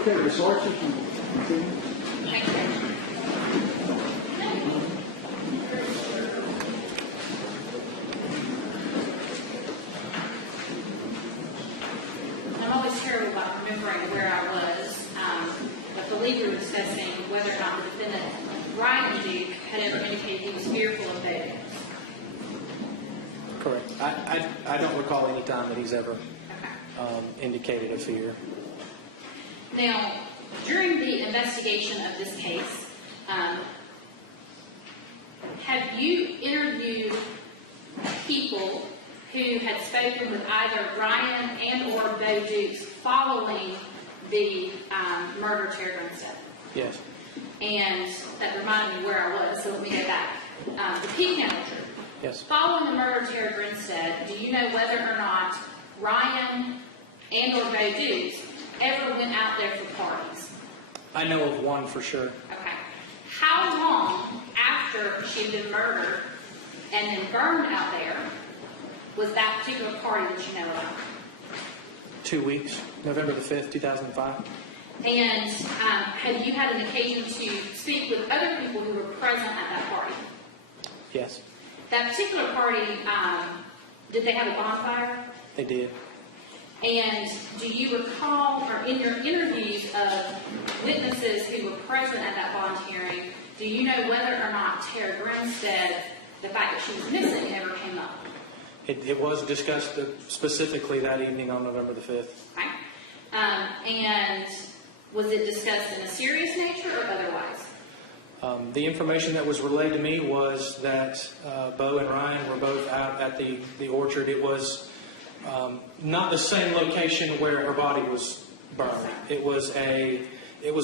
Okay, the sources and continue. Thank you. I'm always terrible about remembering where I was. I believe we were discussing whether or not the defendant, Ryan Duke, had ever indicated he was fearful of voting. Correct. I don't recall any time that he's ever indicated a fear. Now, during the investigation of this case, have you interviewed people who had spoken with either Ryan and or Bo Dukes following the murder of Terry Grinstead? Yes. And that reminded me where I was, so let me go back. The peak manager. Yes. Following the murder of Terry Grinstead, do you know whether or not Ryan and or Bo Dukes ever went out there for parties? I know of one for sure. Okay. How long after she had been murdered and then burned out there was that particular party that you know about? 2 weeks. November the 5th, 2005. And have you had an occasion to speak with other people who were present at that party? Yes. That particular party, did they have a bonfire? They did. And do you recall, or in your interviews of witnesses who were present at that bond hearing, do you know whether or not Terry Grinstead, the fact that she was missing, ever came up? It was discussed specifically that evening on November the 5th. Okay. And was it discussed in a serious nature or otherwise? The information that was relayed to me was that Bo and Ryan were both out at the orchard. It was not the same location where her body was burned. It was a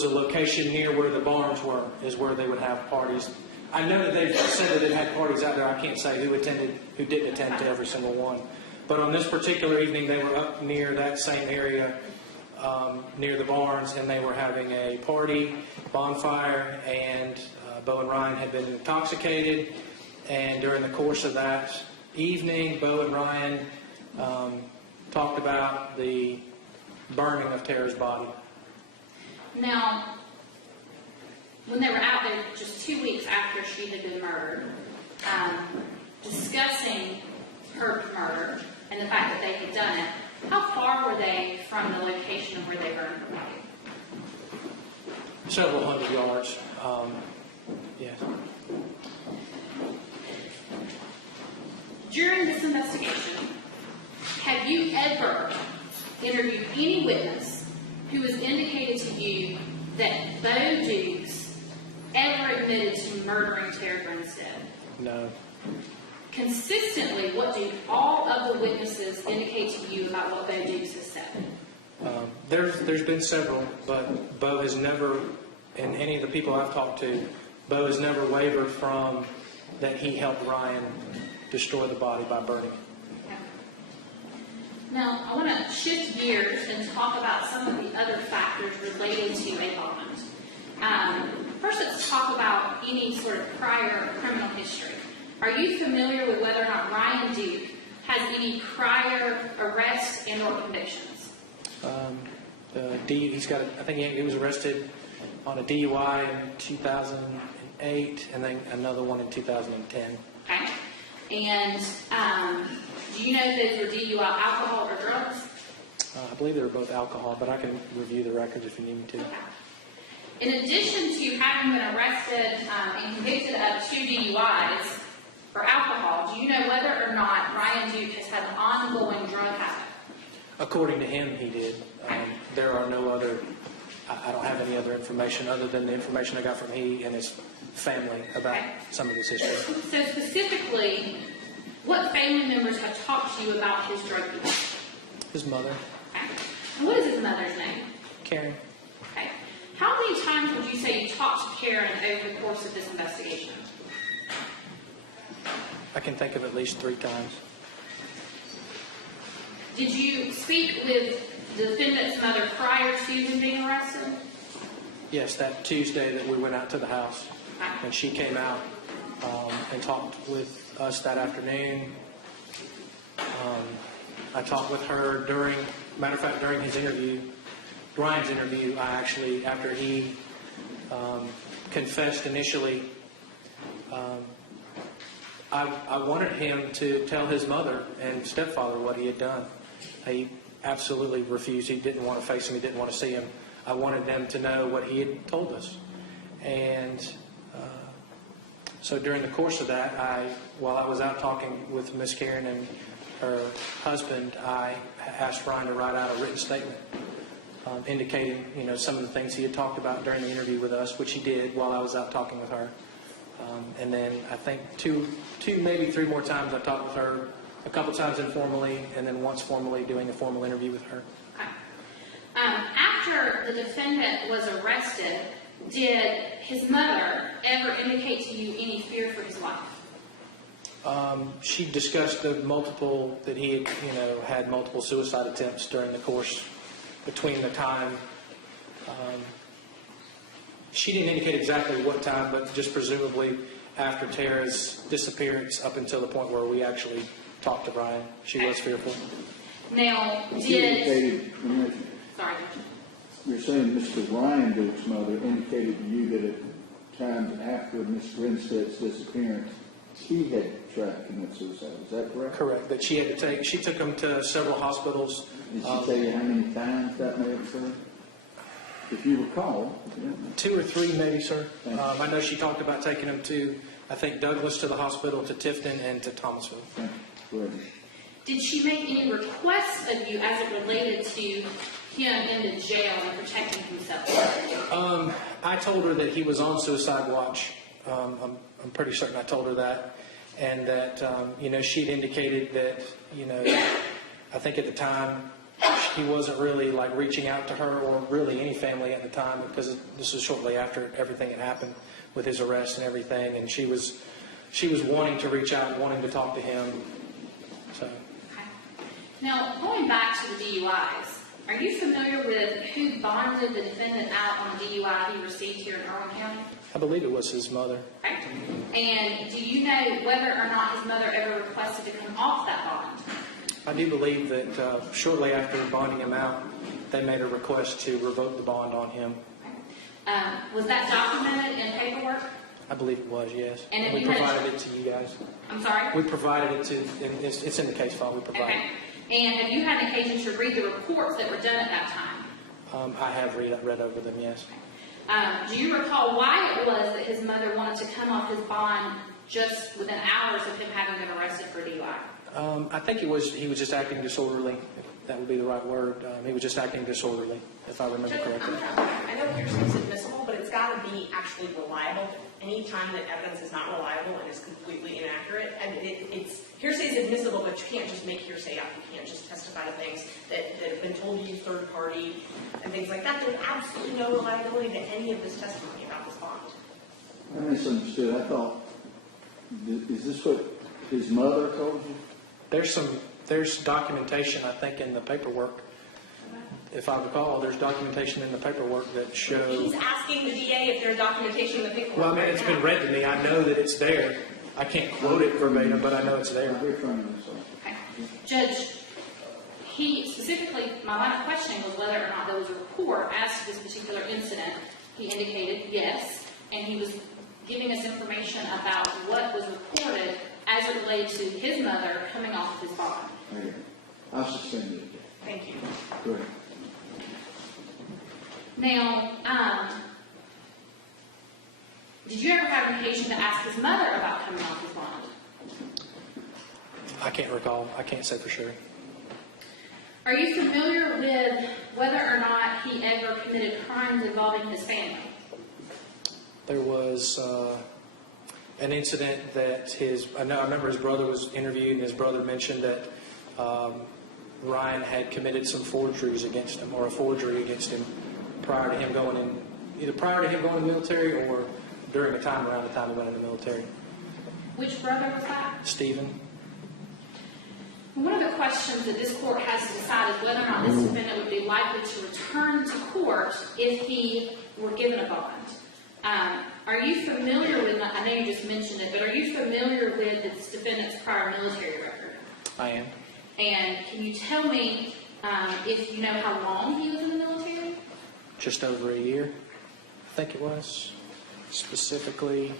location near where the barns were, is where they would have parties. I know that they've said that they've had parties out there. I can't say who attended, who didn't attend to every single one. But on this particular evening, they were up near that same area, near the barns, and they were having a party, bonfire, and Bo and Ryan had been intoxicated. And during the course of that evening, Bo and Ryan talked about the burning of Tara's body. Now, when they were out there just 2 weeks after she had been murdered, discussing her murder and the fact that they had done it, how far were they from the location of where they burned her body? Several hundred yards. Yes. During this investigation, have you ever interviewed any witness who has indicated to you that Bo Dukes ever admitted to murdering Terry Grinstead? No. Consistently, what do all of the witnesses indicate to you about what Bo Dukes has said? There's been several, but Bo has never, and any of the people I've talked to, Bo has never wavered from that he helped Ryan destroy the body by burning it. Okay. Now, I want to shift gears and talk about some of the other factors related to a bond. First, let's talk about any sort of prior criminal history. Are you familiar with whether or not Ryan Duke has any prior arrests and or convictions? He's got. I think he was arrested on a DUI in 2008, and then another one in 2010. Okay. And do you know if those were DUI, alcohol or drugs? I believe they were both alcohol, but I can review the records if you need me to. Okay. In addition to having been arrested and convicted of 2 DUIs for alcohol, do you know whether or not Ryan Duke has had an ongoing drug habit? According to him, he did. There are no other. I don't have any other information other than the information I got from he and his family about some of this history. So specifically, what family members have talked to you about his drug use? His mother, Okay. And what is his mother's name? Karen. Okay. How many times would you say you talked to Karen over the course of this investigation? I can think of at least 3 times. Did you speak with the defendant's mother prior to him being arrested? Yes, that Tuesday that we went out to the house, and she came out and talked with us that afternoon. I talked with her during his interview. Ryan's interview, I actually, after he confessed initially, I wanted him to tell his mother and stepfather what he had done. He absolutely refused. He didn't want to face him. He didn't want to see him. I wanted them to know what he had told us. And so during the course of that, while I was out talking with Miss Karen and her husband, I asked Ryan to write out a written statement indicating, some of the things he had talked about during the interview with us, which he did while I was out talking with her. And then I think two, maybe three more times I talked with her, a couple times informally, and then once formally doing a formal interview with her. Okay. After the defendant was arrested, did his mother ever indicate to you any fear for his life? She discussed that he had, had multiple suicide attempts during the course between the time. She didn't indicate exactly what time, but just presumably after Tara's disappearance up until the point where we actually talked to Brian. She was fearful. Now, Sorry. You're saying Mr. Ryan Duke's mother indicated to you that at times after Miss Grinstead's disappearance, he had tried to commit suicide. Is that correct? Correct. That she took him to several hospitals. Did she tell you how many times that may have occurred? If you recall. Yeah. 2 or 3 maybe, sir. I know she talked about taking him to, I think, Douglas to the hospital, to Tifton, and to Thomasville. Did she make any requests of you as it related to him in the jail and protecting himself? I told her that he was on suicide watch. I'm pretty certain I told her that. And that, she'd indicated that, I think at the time, he wasn't really reaching out to her or really any family at the time, because this was shortly after everything had happened with his arrest and everything, and she was wanting to reach out, wanting to talk to him. So. Okay. Now, going back to the DUIs, are you familiar with who bonded the defendant out on the DUI he received here in Irwin County? I believe it was his mother. Okay. And do you know whether or not his mother ever requested to come off that bond? I do believe that shortly after bonding him out, they made a request to revoke the bond on him. Was that documented in paperwork? I believe it was, yes. And we provided it to you guys. I'm sorry? We provided it to, it's in the case file we provided. Okay. And have you had an occasion to read the reports that were done at that time? I have read over them, yes. Do you recall why it was that his mother wanted to come off his bond just within hours of him having been arrested for DUI? I think he was just acting disorderly, if that would be the right word. He was just acting disorderly, if I remember correctly. I know hearsay is admissible, but it's got to be actually reliable. Any time that evidence is not reliable and is completely inaccurate, and hearsay is admissible, but you can't just make hearsay up. You can't just testify to things that have been told to you third party and things like that. There's absolutely no reliability to any of this testimony about this bond. I misunderstood. I thought, is this what his mother told you? There's documentation, I think, in the paperwork. If I recall, there's documentation in the paperwork that shows. He's asking the DA if there's documentation in the paperwork. Well, I mean, it's been read to me. I know that it's there. I can't quote it verbatim, but I know it's there. Okay. Judge, he specifically, my line of questioning was whether or not there was a report as to this particular incident. He indicated yes, and he was giving us information about what was reported as it related to his mother coming off of his bond. Okay. I'll suspend it. Thank you. Go ahead. Now, did you ever have an occasion to ask his mother about coming off his bond? I can't recall. I can't say for sure. Are you familiar with whether or not he ever committed crimes involving his family? There was an incident that I remember his brother was interviewed, and his brother mentioned that Ryan had committed some forgeries against him, or a forgery against him, prior to him going in the military or during the time around the time he went in the military. Which brother was that? Stephen. One of the questions that this court has to decide is whether or not this defendant would be likely to return to court if he were given a bond. Are you familiar with, I know you just mentioned it, but are you familiar with this defendant's prior military record? I am. And can you tell me if you know how long he was in the military? just over a year, I think it was, specifically.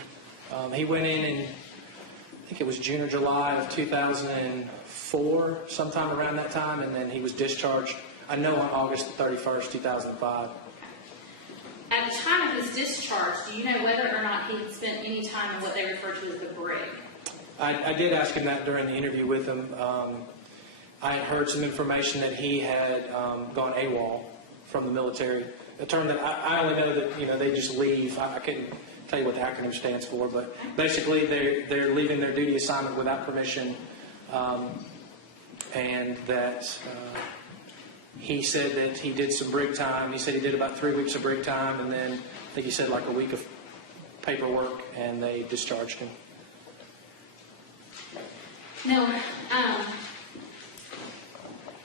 He went in, I think it was June or July of 2004, sometime around that time, and then he was discharged, I know, on August 31st, 2005. At the time of his discharge, do you know whether or not he had spent any time in what they refer to as the brig? I did ask him that during the interview with him. I had heard some information that he had gone AWOL from the military. A term that I only know that they just leave. I couldn't tell you what the acronym stands for, but basically they're leaving their duty assignment without permission, and that he said that he did some brig time. He said he did about 3 weeks of brig time, and then I think he said like a week of paperwork, and they discharged him. Now,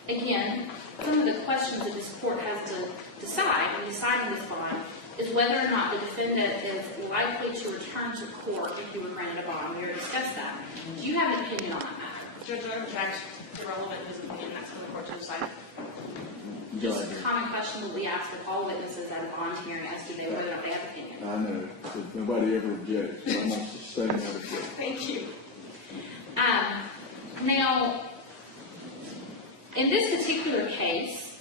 again, some of the questions that this court has to decide in deciding this bond is whether or not the defendant is likely to return to court if he were granted a bond. We already discussed that. Do you have an opinion on that matter? Judge, I object. Irrelevant his opinion. That's for the court to decide. Just a common question will be asked of all witnesses at a bond hearing as to whether or not they have opinion. I know, but nobody ever objects, so I'm not sustaining that objection. Thank you. Now, in this particular case,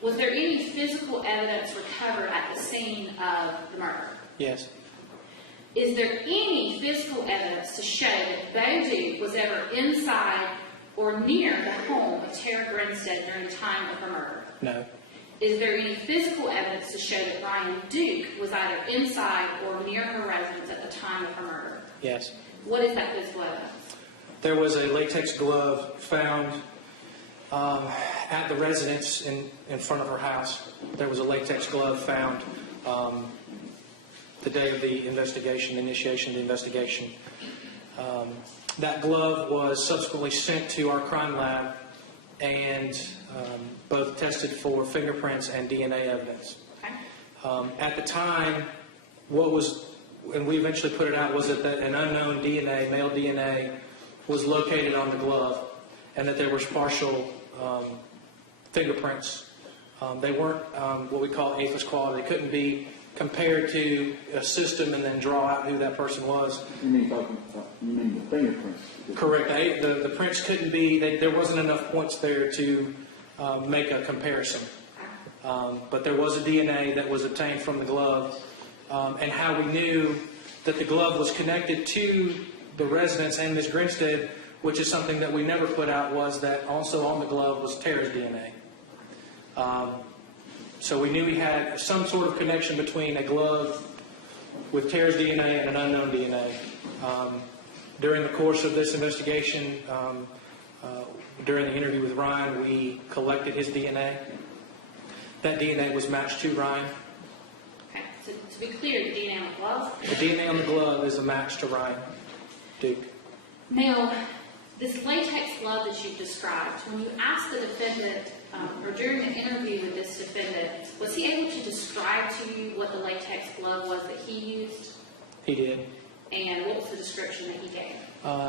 was there any physical evidence recovered at the scene of the murder? Yes. Is there any physical evidence to show that Bo Duke was ever inside or near the home of Tara Grinstead during the time of her murder? No. Is there any physical evidence to show that Ryan Duke was either inside or near her residence at the time of her murder? Yes. What is that physical evidence? There was a latex glove found at the residence in front of her house. There was a latex glove found the day of the investigation, initiation of the investigation. That glove was subsequently sent to our crime lab and both tested for fingerprints and DNA evidence. Okay. At the time, and we eventually put it out, was that an unknown DNA, male DNA, was located on the glove, and that there were partial fingerprints. They weren't what we call aphis quality. They couldn't be compared to a system and then draw out who that person was. You mean the fingerprints? Correct. The prints couldn't be, there wasn't enough points there to make a comparison. But there was a DNA that was obtained from the glove. And how we knew that the glove was connected to the residence and Ms. Grinstead, which is something that we never put out, was that also on the glove was Tara's DNA. So we knew we had some sort of connection between a glove with Tara's DNA and an unknown DNA. During the course of this investigation, during the interview with Ryan, we collected his DNA. That DNA was matched to Ryan. Okay, so to be clear, the DNA on the glove? The DNA on the glove is a match to Ryan Duke. Now, this latex glove that you've described, when you asked the defendant, or during the interview with this defendant, was he able to describe to you what the latex glove was that he used? He did. And what was the description that he gave?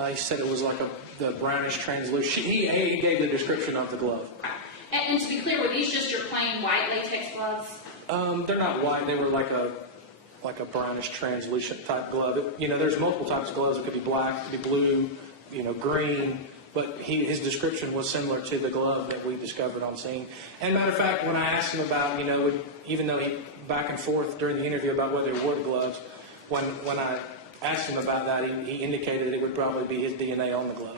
He said it was like the brownish translucent. He gave the description of the glove. Okay. And to be clear, were these just your plain white latex gloves? They're not white. They were like a brownish translucent type glove. There's multiple types of gloves. It could be black, it could be blue, green. But his description was similar to the glove that we discovered on scene. And matter of fact, when I asked him about, even though he back and forth during the interview about whether he wore the gloves, when I asked him about that, he indicated that it would probably be his DNA on the glove.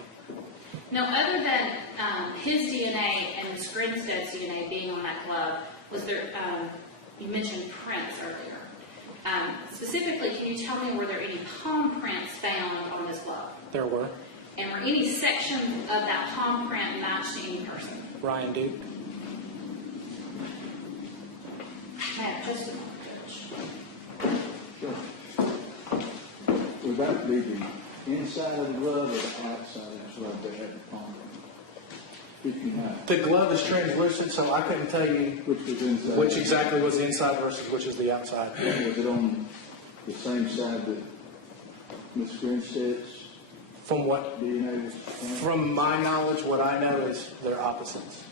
Now, other than his DNA and Ms. Grinstead's DNA being on that glove, was there, you mentioned prints earlier. Specifically, can you tell me, were there any palm prints found on this glove? There were. And were any sections of that palm print matched to any person? Ryan Duke. Just a moment, Judge. Would that be the inside of the glove or the outside of the glove that had the palm? 59. The glove is translucent, so I couldn't tell you Which was inside? which exactly was the inside versus which is the outside. Was it on the same side that Ms. Grinstead's From what? DNA was found? From my knowledge, what I know is they're opposites.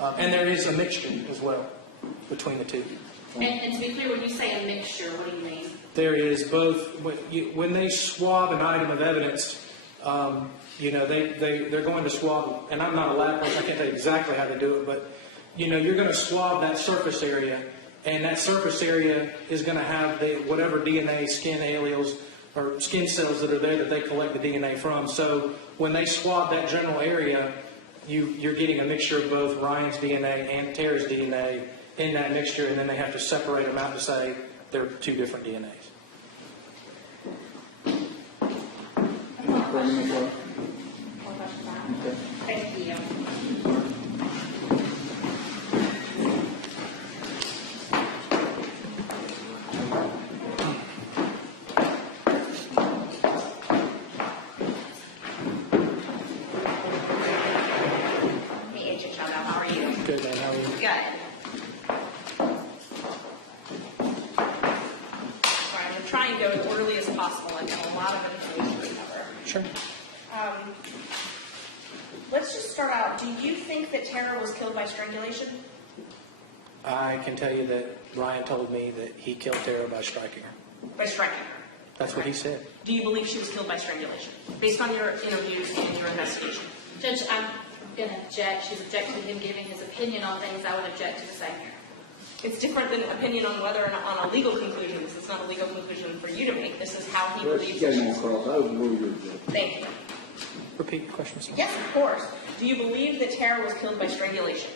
And there is a mixture as well between the two. And to be clear, when you say a mixture, what do you mean? There is both, when they swab an item of evidence, they're going to swab, and I'm not a lab person, I can't tell you exactly how to do it, but, you're going to swab that surface area, and that surface area is going to have whatever DNA, skin alleles, or skin cells that are there that they collect the DNA from. So when they swab that general area, you're getting a mixture of both Ryan's DNA and Tara's DNA in that mixture, and then they have to separate them out to say they're two different DNAs. Any further, Ms. Laura? More questions on Okay. that? Thank you. Hey, Agent Shoudel, how are you? Good, man. How are you? Good. All right, I'm going to try and go as orderly as possible. I've got a lot of information to cover. Sure. Let's just start out. Do you think that Tara was killed by strangulation? I can tell you that Ryan told me that he killed Tara by striking her. By striking her. That's what he said. Do you believe she was killed by strangulation, based on your interviews and your investigation? Judge, I'm going to object. She's objected to him giving his opinion on things. I would object to the same here. It's different than opinion on whether or not on a legal conclusion. This is not a legal conclusion for you to make. This is how he Well, believes. she came across, I would rule your objection. Thank you. Repeat your question, sir. Yes, of course. Do you believe that Tara was killed by strangulation?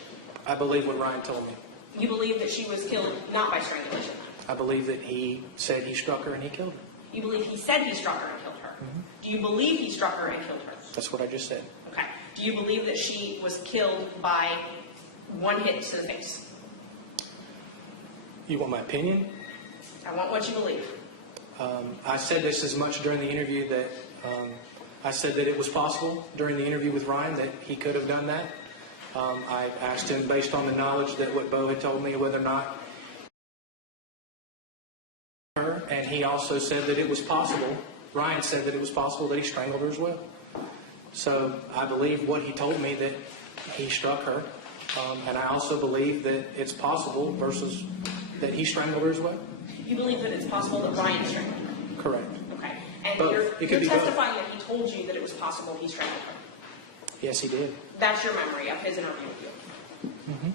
I believe what Ryan told me. You believe that she was killed not by strangulation? I believe that he said he struck her and he killed her. You believe he said he struck her and killed her? Do you believe he struck her and killed her? That's what I just said. Okay. Do you believe that she was killed by one hit to the face? You want my opinion? I want what you believe. I said this as much during the interview that I said that it was possible during the interview with Ryan that he could have done that. I asked him based on the knowledge that what Bo had told me whether or not her, and he also said that it was possible. Ryan said that it was possible that he strangled her as well. So I believe what he told me that he struck her, and I also believe that it's possible versus that he strangled her as well. You believe that it's possible that Ryan strangled her? Correct. Okay. And Both. you're It could you're be both. testifying that he told you that it was possible he strangled her. Yes, he did. That's your memory of his interview with you.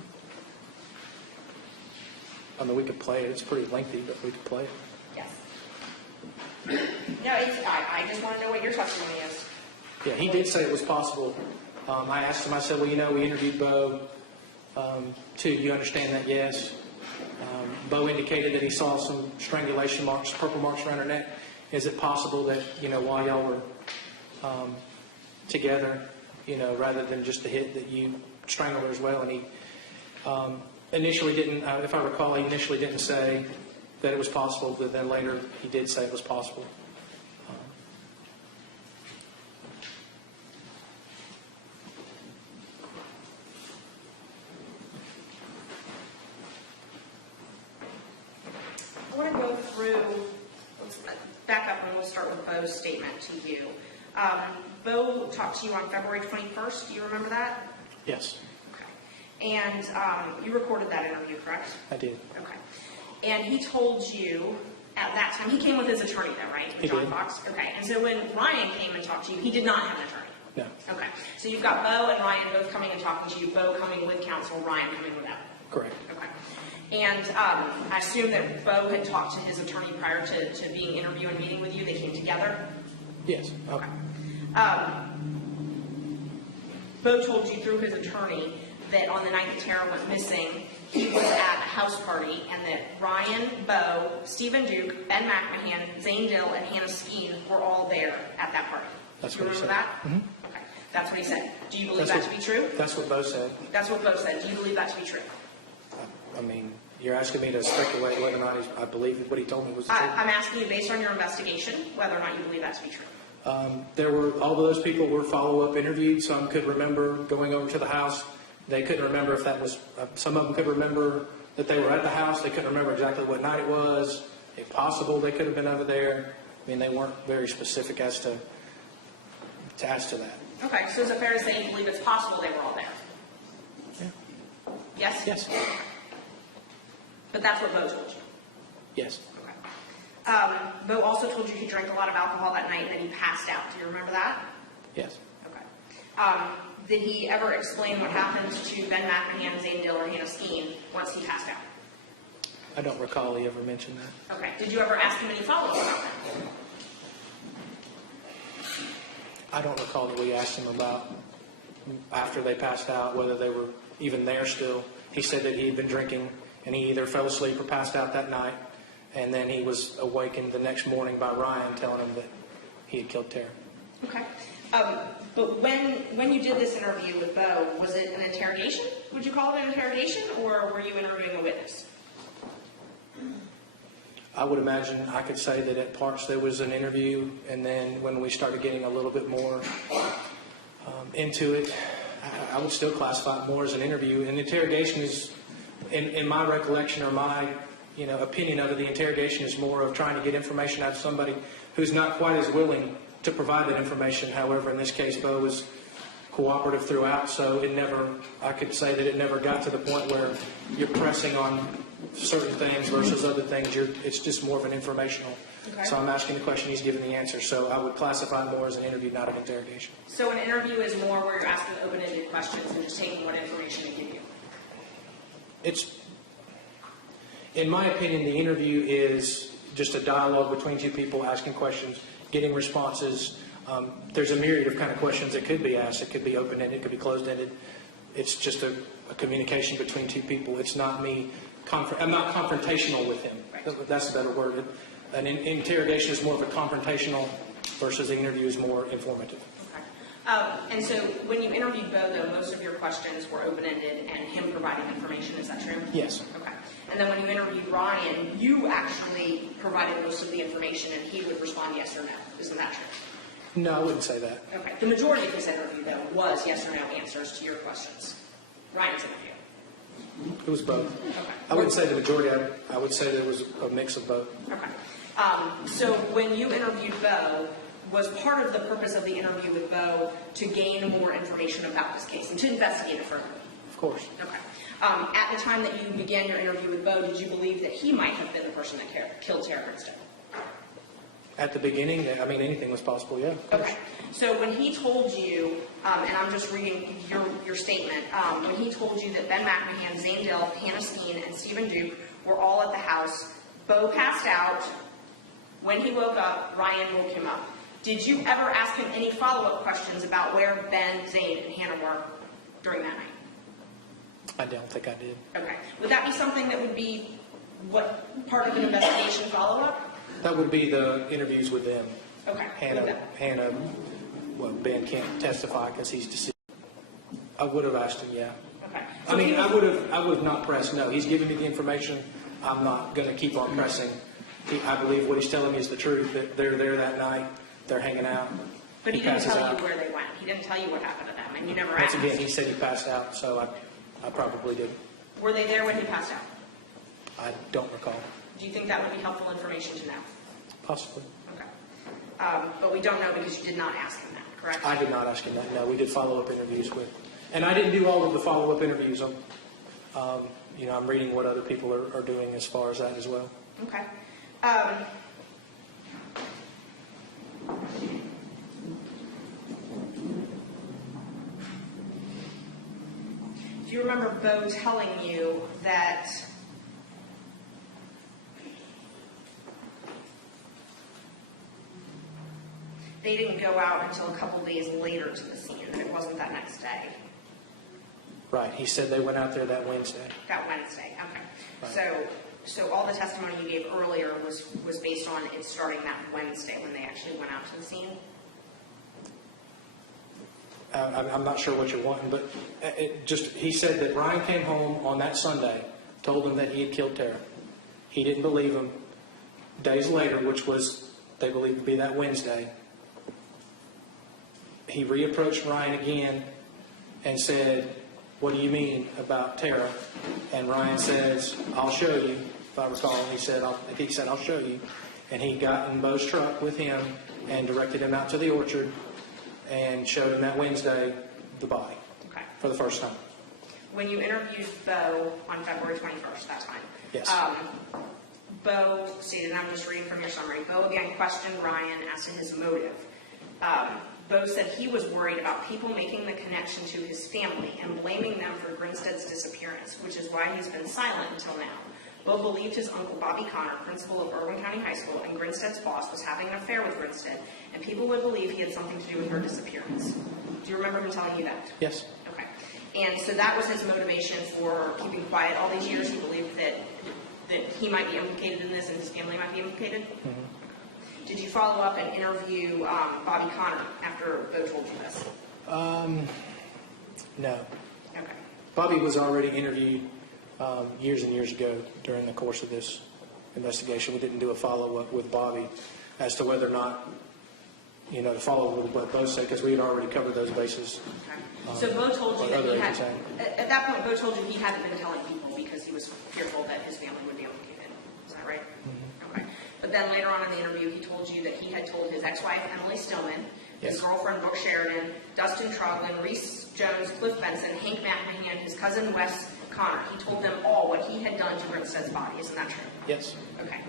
I mean, we could play it. It's pretty lengthy, but we could play it. Yes. No, I just want to know what your testimony is. Yeah, he did say it was possible. I asked him, I said, well, we interviewed Bo, too. You understand that? Yes. Bo indicated that he saw some strangulation marks, purple marks around her neck. Is it possible that, while y'all were together, rather than just the hit, that you strangled her as well? And he initially didn't, if I recall, he initially didn't say that it was possible, but then later he did say it was possible. I want to go through, let's back up and we'll start with Bo's statement to you. Bo talked to you on February 21st. Do you remember that? Yes, Okay. And you recorded that interview, correct? I did. Okay. And he told you at that time, he came with his attorney though, right? With He John did. Fox? Okay. And so when Ryan came and talked to you, he did not have an attorney? No, Okay. So you've got Bo and Ryan both coming and talking to you, Bo coming with counsel, Ryan coming without. correct. Okay. And I assume that Bo had talked to his attorney prior to being interviewed and meeting with you. They came together? Yes. Okay. Bo told you through his attorney that on the night that Tara went missing, he was at a house party and that Ryan, Bo, Stephen Duke, Ben McMahon, Zane Dill, and Hannah Skeen were all there at that party. That's Do you what he remember said. that? Okay. That's what he said. Do you believe That's that what- to be true? That's what Bo said. That's what Bo said. Do you believe that to be true? I mean, you're asking me to speculate whether or not I believe that what he told me was the truth. I'm asking you based on your investigation whether or not you believe that to be true. There were, all of those people were follow-up interviewed. Some could remember going over to the house. They couldn't remember if that was, some of them could remember that they were at the house. They couldn't remember exactly what night it was. If possible, they could have been over there. I mean, they weren't very specific as to that. Okay, so is it fair to say you believe it's possible they were all there? Yeah. Yes? Yes. But that's what Bo told you. Yes. Okay. Bo also told you he drank a lot of alcohol that night and then he passed out. Do you remember that? Yes. Okay. Did he ever explain what happened to Ben McMahon, Zane Dill, or Hannah Skeen once he passed out? I don't recall he ever mentioned that. Okay. Did you ever ask him any follow-up about that? I don't recall that we asked him about after they passed out, whether they were even there still. He said that he had been drinking and he either fell asleep or passed out that night, and then he was awakened the next morning by Ryan telling him that he had killed Tara. Okay. But when you did this interview with Bo, was it an interrogation? Would you call it an interrogation, or were you interviewing a witness? I would imagine I could say that at parts there was an interview, and then when we started getting a little bit more into it, I would still classify it more as an interview. And interrogation is, in my recollection or my opinion of it, the interrogation is more of trying to get information out of somebody who's not quite as willing to provide that information. However, in this case, Bo was cooperative throughout, so I could say that it never got to the point where you're pressing on certain things versus other things. It's just more of an informational. Okay. So I'm asking the question, he's giving the answer. So I would classify it more as an interview, not an interrogation. So an interview is more where you're asking open-ended questions and just taking what information they give you. It's, in my opinion, the interview is just a dialogue between two people asking questions, getting responses. There's a myriad of kind of questions that could be asked. It could be open-ended, it could be closed-ended. It's just a communication between two people. It's not me. I'm not confrontational with him. Right. That's a better word. An interrogation is more of a confrontational versus the interview is more informative. Okay. And so when you interviewed Bo, though, most of your questions were open-ended and him providing information. Is that true? Yes. Okay. And then when you interviewed Ryan, you actually provided most of the information and he would respond yes or no. Isn't that true? No, I wouldn't say that. Okay. The majority of his interview, though, was yes or no answers to your questions. Ryan's interview. It was both. Okay. I wouldn't say the majority. I would say there was a mix of both. Okay. So when you interviewed Bo, was part of the purpose of the interview with Bo to gain more information about this case and to investigate it further? Of course. Okay. At the time that you began your interview with Bo, did you believe that he might have been the person that killed Tara Grinstead? At the beginning, I mean, anything was possible, yeah. Okay. So when he told you, and I'm just reading your statement, when he told you that Ben McMahon, Zane Dill, Hannah Skeen, and Stephen Duke were all at the house, Bo passed out. When he woke up, Ryan woke him up. Did you ever ask him any follow-up questions about where Ben, Zane, and Hannah were during that night? I don't think I did. Okay. Would that be something that would be part of an investigation follow-up? That would be the interviews with them. Okay. Hannah, well, Ben can't testify because he's deceased. I would have asked him, yeah. Okay. I mean, I would have not pressed no. He's giving me the information. I'm not going to keep on pressing. I believe what he's telling me is the truth, that they're there that night, they're hanging out. But he didn't passes tell out. you where they went. He didn't tell you what happened to them, and you never Once asked. again, he said he passed out, so I probably didn't. Were they there when he passed out? I don't recall. Do you think that would be helpful information to know? Possibly. Okay. But we don't know because you did not ask him that, correct? I did not ask him that. No, we did follow-up interviews with, and I didn't do all of the follow-up interviews. I'm reading what other people are doing as far as that as well. Okay. Do you remember Bo telling you that they didn't go out until a couple days later to the scene, that it wasn't that next day? Right. He said they went out there that Wednesday. That Wednesday, okay. Right. So all the testimony you gave earlier was based on it starting that Wednesday when they actually went out to the scene? I'm not sure what you're wanting, but he said that Ryan came home on that Sunday, told him that he had killed Tara. He didn't believe him. Days later, which was, they believed to be that Wednesday, he reapproached Ryan again and said, "What do you mean about Tara?" And Ryan says, "I'll show you." If I recall, he said, "I'll show you." And he got in Bo's truck with him and directed him out to the orchard and showed him that Wednesday the body Okay. for the first time. when you interviewed Bo on February 21st, that time. Yes. Bo stated, and I'm just reading from your summary, Bo again questioned Ryan as to his motive. Bo said he was worried about people making the connection to his family and blaming them for Grinstead's disappearance, which is why he's been silent until now. Bo believed his uncle Bobby Connor, principal of Irwin County High School, and Grinstead's boss was having an affair with Grinstead, and people would believe he had something to do with her disappearance. Do you remember him telling you that? Yes. Okay. And so that was his motivation for keeping quiet all these years. He believed that he might be implicated in this and his family might be implicated? Mm-hmm. Did you follow up and interview Bobby Connor after Bo told you this? No. Okay. Bobby was already interviewed years and years ago during the course of this investigation. We didn't do a follow-up with Bobby as to whether or not, to follow with what Bo said, because we had already covered those bases. Okay. So Bo told you that other he had, agents at that point, Bo told you he hadn't been telling people because he was fearful that his family would be implicated. Is that right? Mm-hmm. Okay. But then later on in the interview, he told you that he had told his ex-wife, Emily Stillman, his girlfriend, Brooke Sheridan, Dustin Troglin, Reese Jones, Cliff Benson, Hank McMahon, his cousin Wes Connor. He told them all what he had done to Grinstead's body. Isn't that true? Yes. Okay.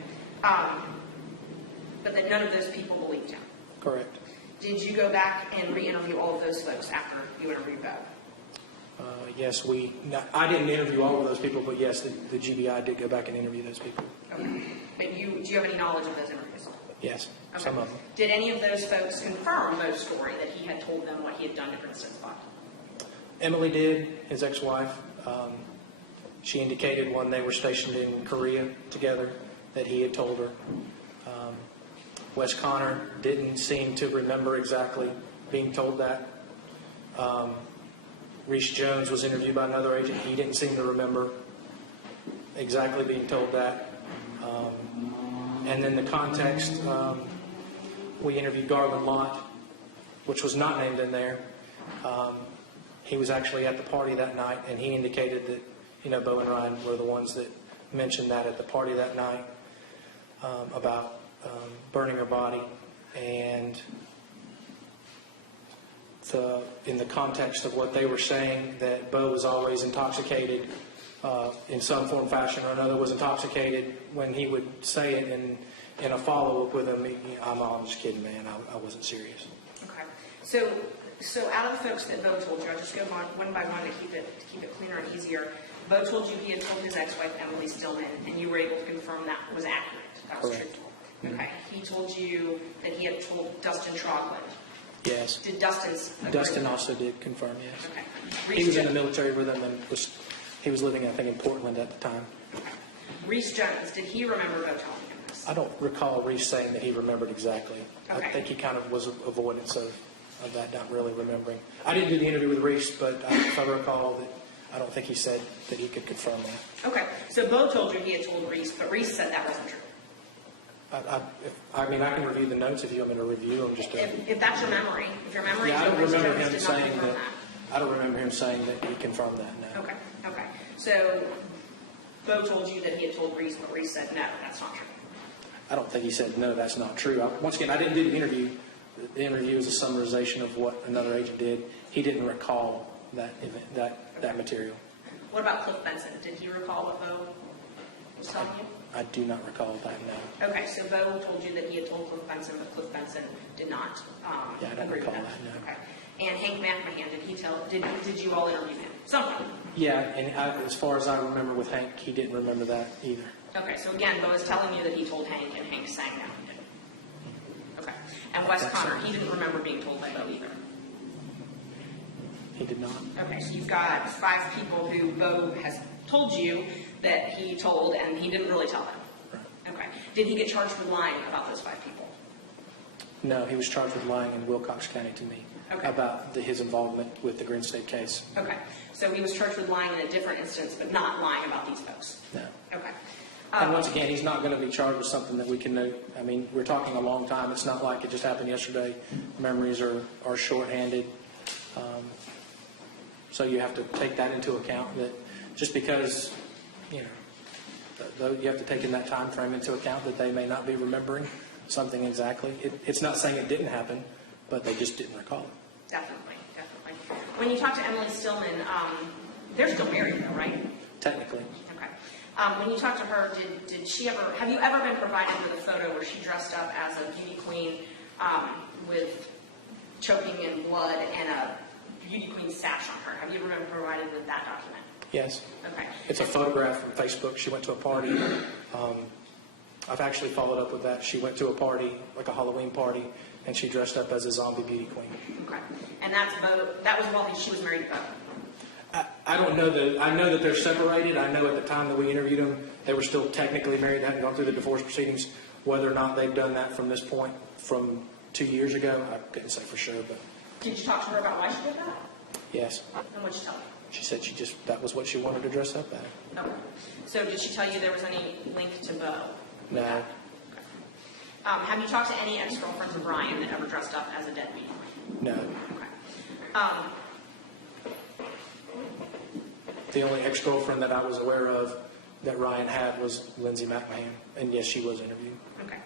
But that none of those people believed him. Correct. Did you go back and re-interview all of those folks after you interviewed Bo? Yes, I didn't interview all of those people, but yes, the GBI did go back and interview those people. Okay. But do you have any knowledge of those interviews? Yes, Okay. some of them. Did any of those folks confirm Bo's story that he had told them what he had done to Grinstead's body? Emily did, his ex-wife. She indicated when they were stationed in Korea together that he had told her. Wes Connor didn't seem to remember exactly being told that. Reese Jones was interviewed by another agent. He didn't seem to remember exactly being told that. And then the context, we interviewed Garland Lott, which was not named in there. He was actually at the party that night, and he indicated that, Bo and Ryan were the ones that mentioned that at the party that night about burning her body. And in the context of what they were saying, that Bo was always intoxicated in some form, fashion, or another, was intoxicated when he would say it, and in a follow-up with him, I'm just kidding, man, I wasn't serious. Okay. So out of the folks that Bo told you, I'll just go one by one to keep it cleaner and easier. Bo told you he had told his ex-wife, Emily Stillman, and you were able to confirm that was accurate. That was Correct. truthful. Okay. He told you that he had told Dustin Troglin. Yes. Did Dustin's agree? Dustin also did confirm, yes. Okay. He was in the military with them, and he was living, I think, in Portland at the time. Okay. Reese Jones, did he remember Bo telling him this? I don't recall Reese saying that he remembered exactly. Okay. I think he kind of was avoidance of that, not really remembering. I didn't do the interview with Reese, but if I recall, that I don't think he said that he could confirm that. Okay. So Bo told you he had told Reese, but Reese said that wasn't true. I can review the notes if you want me to review them. If that's your memory, if your memory I is don't Reese remember Jones him did not saying confirm that. I don't remember him saying that he confirmed that. No. Okay. Okay. So Bo told you that he had told Reese, but Reese said no, that's not true. I don't think he said no, that's not true. Once again, I didn't do the interview. The interview was a summarization of what another agent did. He didn't recall that event, that material. What about Cliff Benson? Did he recall what Bo was telling you? I do not recall that, no. Okay, so Bo told you that he had told Cliff Benson, but Cliff Benson did not Yeah, I don't agree with recall that. that, no. Okay. And Hank McMahon, did you all interview him? Someone. Yeah, and as far as I remember with Hank, he didn't remember that either. Okay, so again, Bo is telling you that he told Hank, and Hank sang no, he didn't. Okay. And Wes Connor, he didn't remember being told by Bo either. He did not. Okay, so you've got 5 people who Bo has told you that he told, and he didn't really tell them. Right. Okay. Did he get charged with lying about those 5 people? No, he was charged with lying in Wilcox County to me about his involvement with the Grinstead case. Okay. So he was charged with lying in a different instance, but not lying about these folks? No. Okay. And once again, he's not going to be charged with something that we can note. I mean, we're talking a long time. It's not like it just happened yesterday. Memories are shorthanded. So you have to take that into account, that just because, you have to take in that time frame into account that they may not be remembering something exactly. It's not saying it didn't happen, but they just didn't recall it. Definitely. When you talked to Emily Stillman, They're still married though, right? Technically. Okay. When you talked to her, did she ever, have you ever been provided with a photo where she dressed up as a beauty queen with choking in blood and a beauty queen sash on her? Have you ever been provided with that document? Yes. Okay. It's a photograph from Facebook. She went to a party. I've actually followed up with that. She went to a party, like a Halloween party, and she dressed up as a zombie beauty queen. Okay. And that's Bo, that was while she was married to Bo? I don't know that. I know that they're separated. I know at the time that we interviewed them, they were still technically married. They hadn't gone through the divorce proceedings. Whether or not they've done that from this point, from 2 years ago, I couldn't say for sure. But Did you talk to her about why she did that? yes, And what'd she tell you? she said that was what she wanted to dress up as. Okay. So did she tell you there was any link to Bo? No. Okay. Have you talked to any ex-girlfriends of Ryan that ever dressed up as a deadbeat? No. Okay. The only ex-girlfriend that I was aware of that Ryan had was Lindsay McMahon, and yes, she was interviewed. Okay.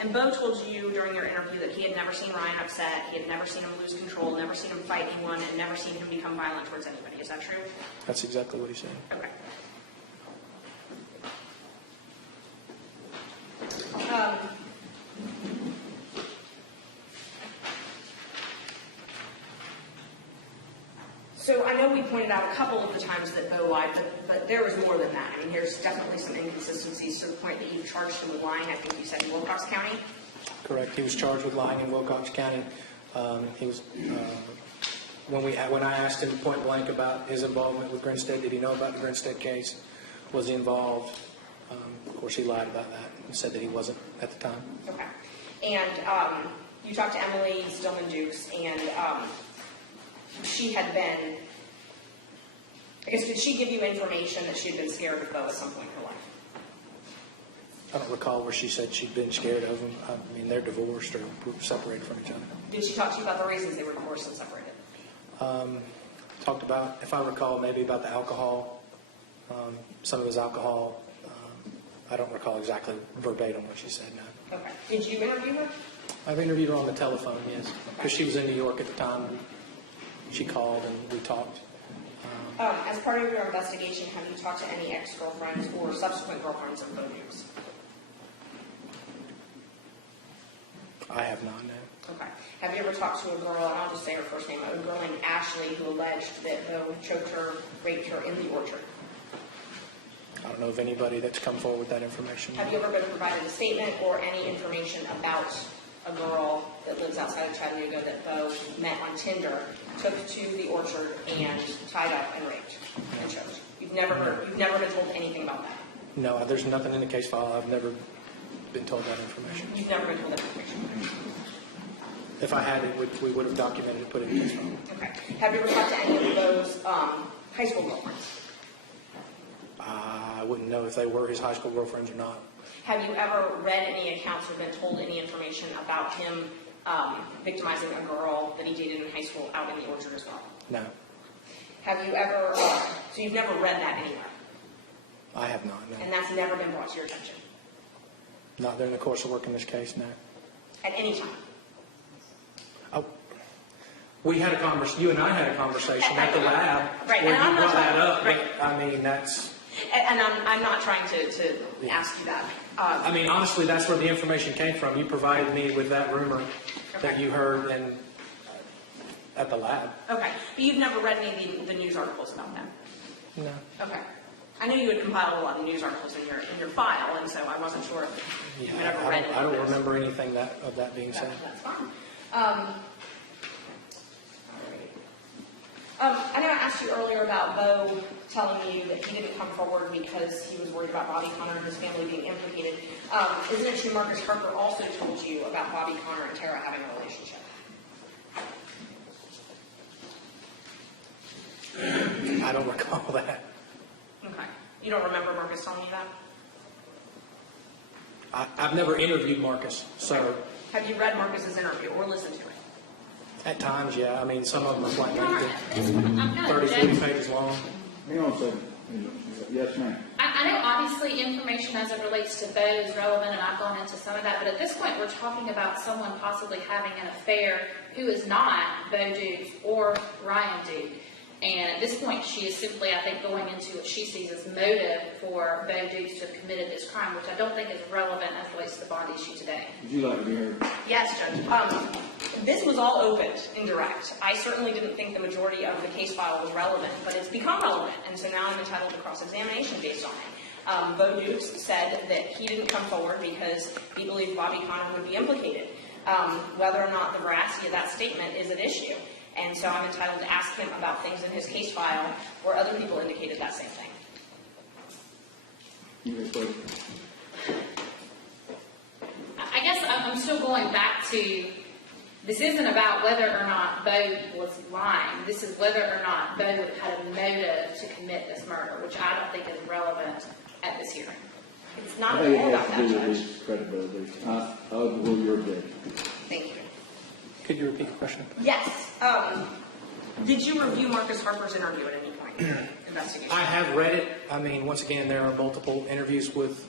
And Bo told you during your interview that he had never seen Ryan upset, he had never seen him lose control, never seen him fight anyone, and never seen him become violent towards anybody. Is that true? That's exactly what he said. Okay. So I know we pointed out a couple of the times that Bo lied, but there was more than that. I mean, there's definitely some inconsistencies to the point that you've charged him with lying. I think you said in Wilcox County. Correct. He was charged with lying in Wilcox County. He was when I asked him point blank about his involvement with Grinstead, did he know about the Grinstead case? Was he involved? Of course, he lied about that and said that he wasn't at the time. Okay. And you talked to Emily Stillman Dukes, and she had been, I guess, did she give you information that she had been scared of Bo at some point in her life? I don't recall where she said she'd been scared of him. I mean, they're divorced or separated from each other. Did she talk to you about the reasons they were divorced and separated? Talked about, if I recall, maybe about the alcohol, some of his alcohol. I don't recall exactly verbatim what she said now. Okay. Did you interview her? I've interviewed her on the telephone, yes, because she was in New York at the time. She called and we talked. As part of your investigation, have you talked to any ex-girlfriends or subsequent girlfriends of Bo Dukes? I have not, no. Okay. Have you ever talked to a girl, and I'll just say her first name, a girl named Ashley who alleged that Bo choked her, raped her in the orchard? I don't know of anybody that's come forward with that information. Have you ever been provided a statement or any information about a girl that lives outside of Chattanooga that Bo met on Tinder, took to the orchard, and tied up and raped and choked? You've never been told anything about that? No, there's nothing in the case file. I've never been told that information. You've never been told that information? If I had it, we would have documented it, put it in the case file. Okay. Have you ever talked to any of those high school girlfriends? I wouldn't know if they were his high school girlfriends or not. Have you ever read any accounts or been told any information about him victimizing a girl that he dated in high school out in the orchard as well? No. Have you ever, so you've never read that anywhere? I have not, no. And that's never been brought to your attention? Not during the course of working this case, no. At any time? We had a conversation, you and I had a conversation at the lab Right, where and you I'm not brought that trying- up, right. but I mean, that's... And I'm not trying to ask you that. I mean, honestly, that's where the information came from. You provided me with that rumor that you heard at the lab. Okay, but you've never read any of the news articles about that? No. Okay. I knew you had compiled a lot of news articles in your file, and so I wasn't sure if you had ever read any I of don't those. remember anything of that being said. That's fine. I know I asked you earlier about Bo telling you that he didn't come forward because he was worried about Bobby Connor and his family being implicated. Isn't it true Marcus Harper also told you about Bobby Connor and Tara having a relationship? I don't recall that. Okay. You don't remember Marcus telling you that? I've never interviewed Marcus, so Have you read Marcus's interview or listened to it? at times, yeah. I mean, some of them are quite lengthy, I'm not 30, 40 pages long. Hang on a second. Yes, ma'am. I I know obviously information as it relates to Bo is relevant, and I've gone into some of that, but at this point, we're talking about someone possibly having an affair who is not Bo Dukes or Ryan Duke. And at this point, she is simply, I think, going into what she sees as motive for Bo Dukes to have committed this crime, which I don't think is relevant as it relates to the bond issue today. Would you like to be heard? Yes, Judge. This was all opened in direct. I certainly didn't think the majority of the case file was relevant, but it's become relevant, and so now I'm entitled to cross-examination based on it. Bo Dukes said that he didn't come forward because he believed Bobby Connor would be implicated. Whether or not the veracity of that statement is an issue. And so I'm entitled to ask him about things in his case file where other people indicated that same thing. You may please. I guess I'm still going back to, this isn't about whether or not Bo was lying. This is whether or not Bo had a motive to commit this murder, which I don't think is relevant at this hearing. It's I not think all it about has that, to do with Judge. his credibility. I overrule your objection. Thank you. Could you repeat the question? Yes. Did you review Marcus Harper's interview at any point in the investigation? I have read it. I mean, once again, there are multiple interviews with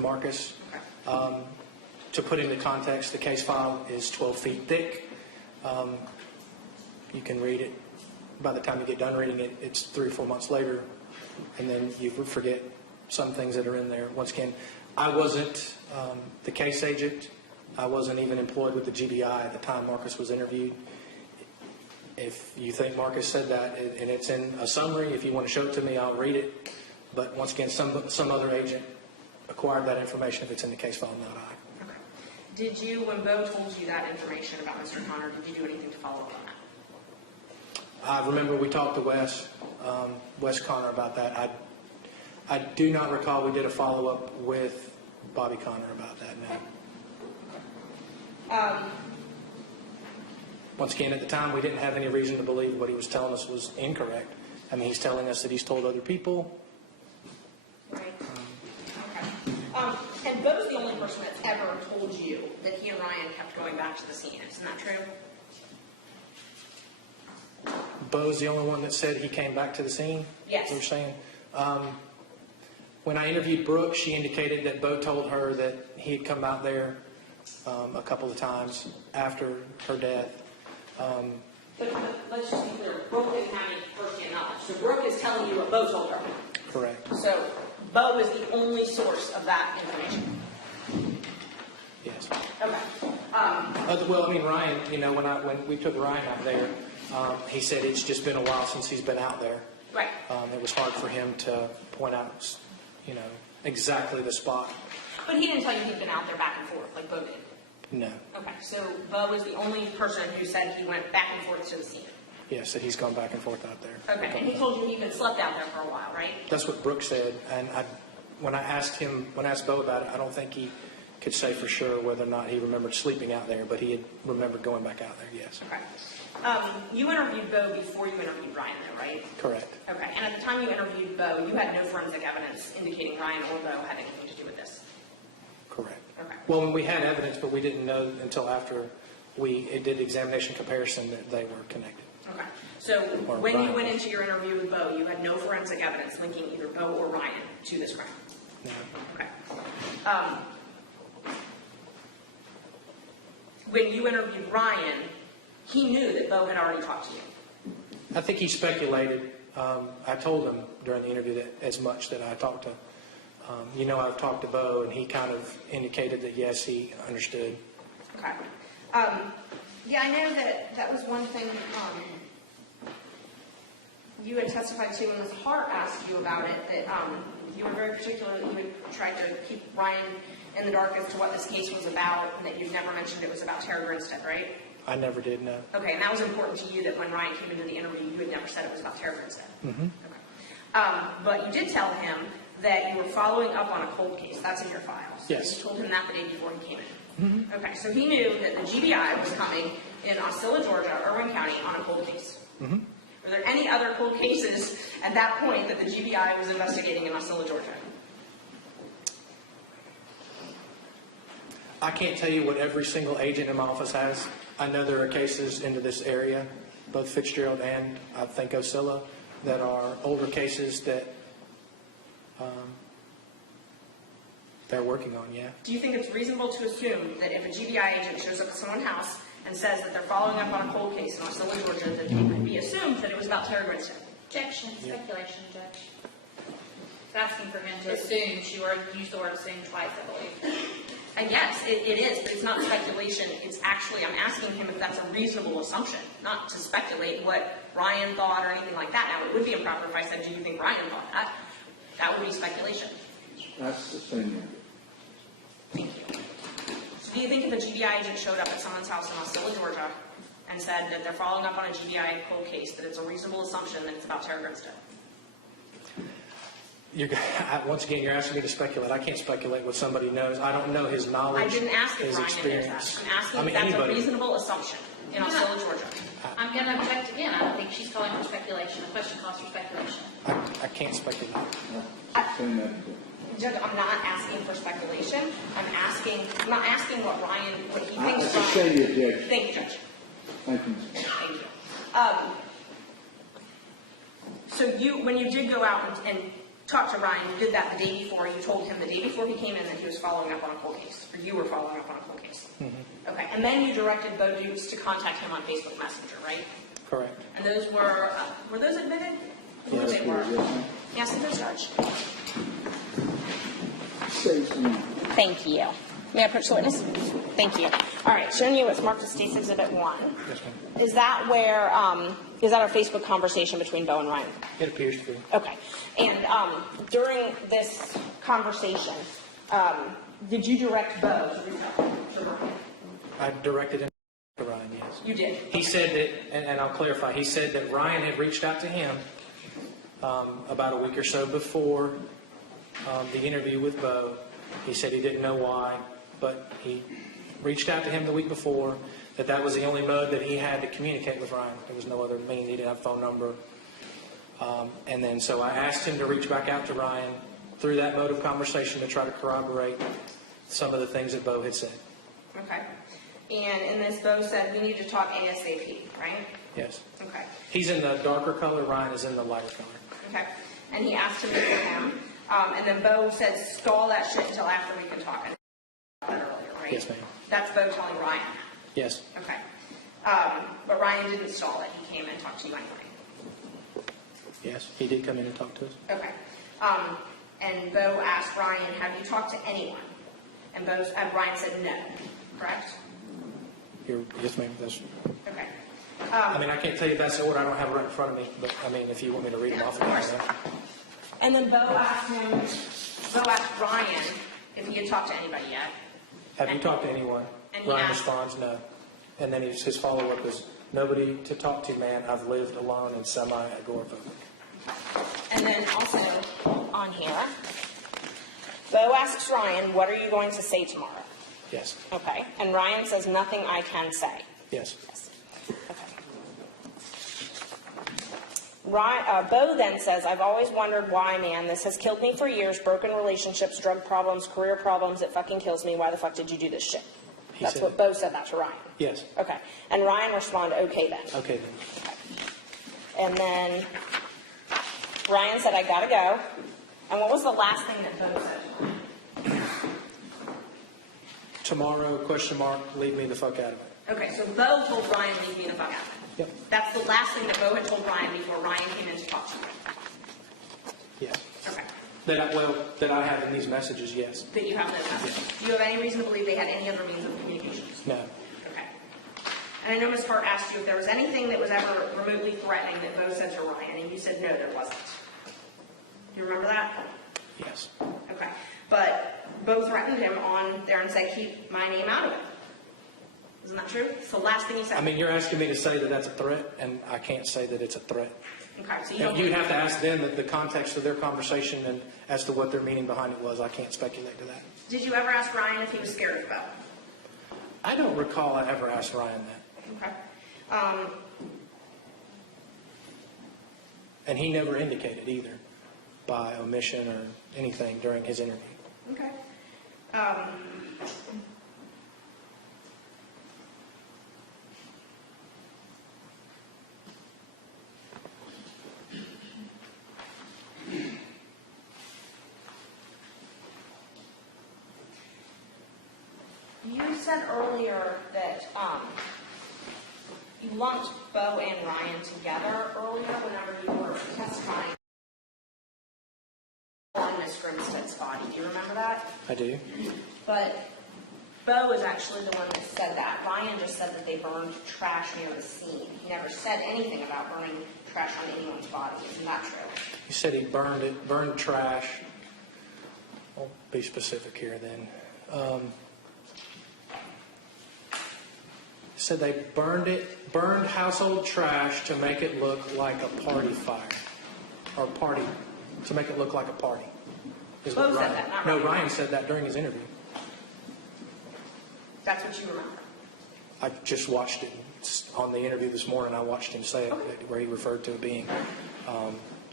Marcus. Okay. To put into context, the case file is 12 feet thick. You can read it. By the time you get done reading it, it's 3 or 4 months later, and then you forget some things that are in there. Once again, I wasn't the case agent. I wasn't even employed with the GBI at the time Marcus was interviewed. If you think Marcus said that, and it's in a summary, if you want to show it to me, I'll read it. But once again, some other agent acquired that information if it's in the case file, not I. Okay. Did you, when Bo told you that information about Mr. Connor, did you do anything to follow up on that? I remember we talked to Wes Connor about that. I do not recall we did a follow-up with Bobby Connor about that, no. Once again, at the time, we didn't have any reason to believe what he was telling us was incorrect. I mean, he's telling us that he's told other people. Right. Okay. And Bo's the only person that's ever told you that he and Ryan kept going back to the scene. Isn't that true? Bo's the only one that said he came back to the scene? Yes. You're saying? When I interviewed Brooke, she indicated that Bo told her that he had come out there a couple of times after her death. But let's just be clear. Brooke didn't have any first-hand knowledge. So Brooke is telling you what Bo told her. Correct. So Bo is the only source of that information. Yes. Okay. Well, I mean, Ryan, you know, when we took Ryan out there, he said it's just been a while since he's been out there. Right. It was hard for him to point out, you know, exactly the spot. But he didn't tell you he'd been out there back and forth like Bo did. No. Okay. So Bo is the only person who said he went back and forth to the scene. Yes, that he's gone back and forth out there. Okay. And he told you he even slept out there for a while, right? That's what Brooke said, and when I asked Bo about it, I don't think he could say for sure whether or not he remembered sleeping out there, but he had remembered going back out there, yes. Okay. You interviewed Bo before you interviewed Ryan, though, right? Correct. Okay. And at the time you interviewed Bo, you had no forensic evidence indicating Ryan or Bo had anything to do with this. Correct. Okay. Well, we had evidence, but we didn't know until after we did examination comparison that they were connected. Okay. So Or when you Ryan. went into your interview with Bo, you had no forensic evidence linking either Bo or Ryan to this crime. No. Okay. When you interviewed Ryan, he knew that Bo had already talked to you. I think he speculated. I told him during the interview that as much that I talked to. I've talked to Bo, and he kind of indicated that yes, he understood. Okay. Yeah, I know that was one thing you had testified to when Ms. Hart asked you about it, that you were very particular that you had tried to keep Ryan in the dark as to what this case was about, and that you've never mentioned it was about Tara Grinstead, right? I never did know. Okay, and that was important to you that when Ryan came into the interview, you had never said it was about Tara Grinstead. Mm-hmm. Okay. But you did tell him that you were following up on a cold case. That's in your files. Yes. You told him that the day before he came in. Mm-hmm. Okay, so he knew that the GBI was coming in Osceola, Georgia, Irwin County, on a cold case. Mm-hmm. Were there any other cold cases at that point that the GBI was investigating in Osceola, Georgia? I can't tell you what every single agent in my office has. I know there are cases into this area, both Fitzgerald and I think Osceola, that are older cases that they're working on, yeah. Do you think it's reasonable to assume that if a GBI agent shows up at someone's house and says that they're following up on a cold case in Osceola, Georgia, that it could be assumed that it was about Tara Grinstead? Objection, speculation, Judge. It's asking for him to assume. She used the word assume twice, I believe. Yes, it is, but it's not speculation. It's actually, I'm asking him if that's a reasonable assumption, not to speculate what Ryan thought or anything like that. Now, it would be improper if I said, do you think Ryan thought that? That would be speculation. That's the same. Thank you. So do you think if a GBI agent showed up at someone's house in Osceola, Georgia, and said that they're following up on a GBI cold case, that it's a reasonable assumption that it's about Tara Grinstead? Once again, you're asking me to speculate. I can't speculate what somebody knows. I don't know his knowledge, I didn't ask if his Ryan knows experience. that. I'm asking if that's anybody. a reasonable assumption in Osceola, Georgia. I'm going to object again. I don't think she's calling for speculation. The question calls for speculation. I can't speculate. Same that. Judge, I'm not asking for speculation. I'm not asking what he I thinks sustain the objection. Thank you, Judge. Thank you. Thank you. So when you did go out and talk to Ryan, you did that the day before. You told him the day before he came in that he was following up on a cold case, or you were following up on a cold case. Mm-hmm. Okay, and then you directed Bo Dukes to contact him on Facebook Messenger, right? Correct. And those were those admitted? Yes, They were. yes, Yes, it is, Judge. say something. Thank you. May I approach the witness? Thank you. All right, showing you what's marked as State's Exhibit 1. Yes, ma'am. Is that where, is that our Facebook conversation between Bo and Ryan? It appears to be. Okay. And during this conversation, did you direct Bo to reach out to Ryan? I directed him to Ryan, yes. You did? He said that, and I'll clarify, he said that Ryan had reached out to him about a week or so before the interview with Bo. He said he didn't know why, but he reached out to him the week before, that was the only mode that he had to communicate with Ryan. There was no other means. He didn't have a phone number. And then so I asked him to reach back out to Ryan through that mode of conversation to try to corroborate some of the things that Bo had said. Okay. And in this, Bo said we need to talk ASAP, right? Yes. Okay. He's in the darker color. Ryan is in the lighter color. Okay. And he asked to meet with him. And then Bo said, stall that shit until after we can talk. Earlier, right? Yes, ma'am. That's Bo telling Ryan. Yes. Okay. But Ryan didn't stall it. He came and talked to you anyway. Yes. He did come in and talk to us. Okay. And Bo asked Ryan, have you talked to anyone? And Ryan said no. Correct? Yes, ma'am. That's, Okay. I mean, I can't tell you if that's the order. I don't have it right in front of me. But, I mean, if you want me to read them off. Of course. And then Bo asked Ryan if he had talked to anybody yet. Have you talked to anyone? And he Ryan asked- responds, no. And then his follow-up is, nobody to talk to, man. I've lived alone and semi-agoraphobic. And then also on here, Bo asks Ryan, what are you going to say tomorrow? Yes. Okay. And Ryan says, nothing I can say. Yes. Yes. Okay. Bo then says, I've always wondered why, man. This has killed me for years. Broken relationships, drug problems, career problems. It fucking kills me. Why the fuck did you do this shit? That's what Bo said that to Ryan. Yes. Okay. And Ryan responded, okay then. Okay, then. And then Ryan said, I gotta go. And what was the last thing that Bo said? Tomorrow, question mark, leave me the fuck out of it. Okay, so Bo told Ryan, leave me the fuck out of it. Yep. That's the last thing that Bo had told Ryan before Ryan came in to talk to him. Yes. Okay. That I have in these messages, yes. That you have those messages. Do you have any reason to believe they had any other means of communications? No. Okay. And I know Ms. Hart asked you if there was anything that was ever remotely threatening that Bo said to Ryan, and you said no, there wasn't. Do you remember that? Yes. Okay. But Bo threatened him on there and said, keep my name out of it. Isn't that true? It's the last thing he said. I mean, you're asking me to say that that's a threat, and I can't say that it's a threat. Okay, so you don't You'd have to ask them the context of their conversation and as to what their meaning behind it was. I can't speculate to that. Did you ever ask Ryan if he was scared of Bo? I don't recall I ever asked Ryan that. Okay. And he never indicated either by omission or anything during his interview. Okay. said earlier that you lumped Bo and Ryan together earlier whenever you were testifying on Miss Grinstead's body. Do you remember that? I do. But Bo is actually the one that said that. Ryan just said that they burned trash near the scene. He never said anything about burning trash on anyone's body. Isn't that true? He said he burned trash. I'll be specific here then. He said they burned household trash to make it look like a party fire. Or to make it look like a party. Is Bo what said that, not Ryan. No, Ryan said that during his interview. That's what you remember. I just watched it on the interview this morning. I watched him say it, Okay. where he referred to it being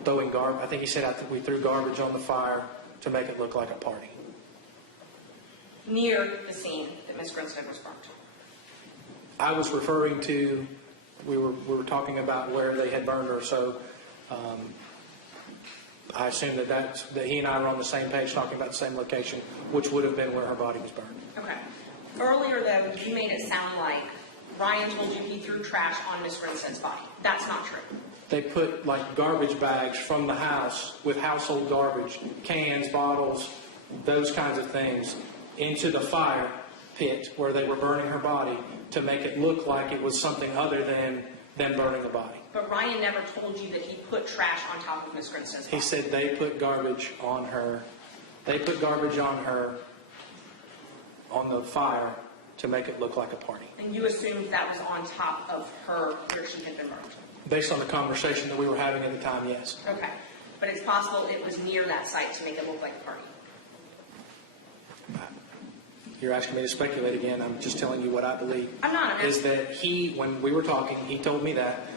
throwing garbage. I think he said we threw garbage on the fire to make it look like a party. Near the scene that Miss Grinstead was burnt. I was referring to, we were talking about where they had burned her, so I assume that he and I were on the same page talking about the same location, which would have been where her body was burned. Okay. Earlier, though, you made it sound like Ryan told you he threw trash on Miss Grinstead's body. That's not true. They put like garbage bags from the house with household garbage, cans, bottles, those kinds of things, into the fire pit where they were burning her body to make it look like it was something other than burning the body. But Ryan never told you that he put trash on top of Miss Grinstead's body. He said they put garbage on her. They put garbage on her on the fire to make it look like a party. And you assumed that was on top of her where she had been burned. Based on the conversation that we were having at the time, yes. Okay. But it's possible it was near that site to make it look like a party. You're asking me to speculate again. I'm just telling you what I believe. I'm not. Is that when we were talking, he told me that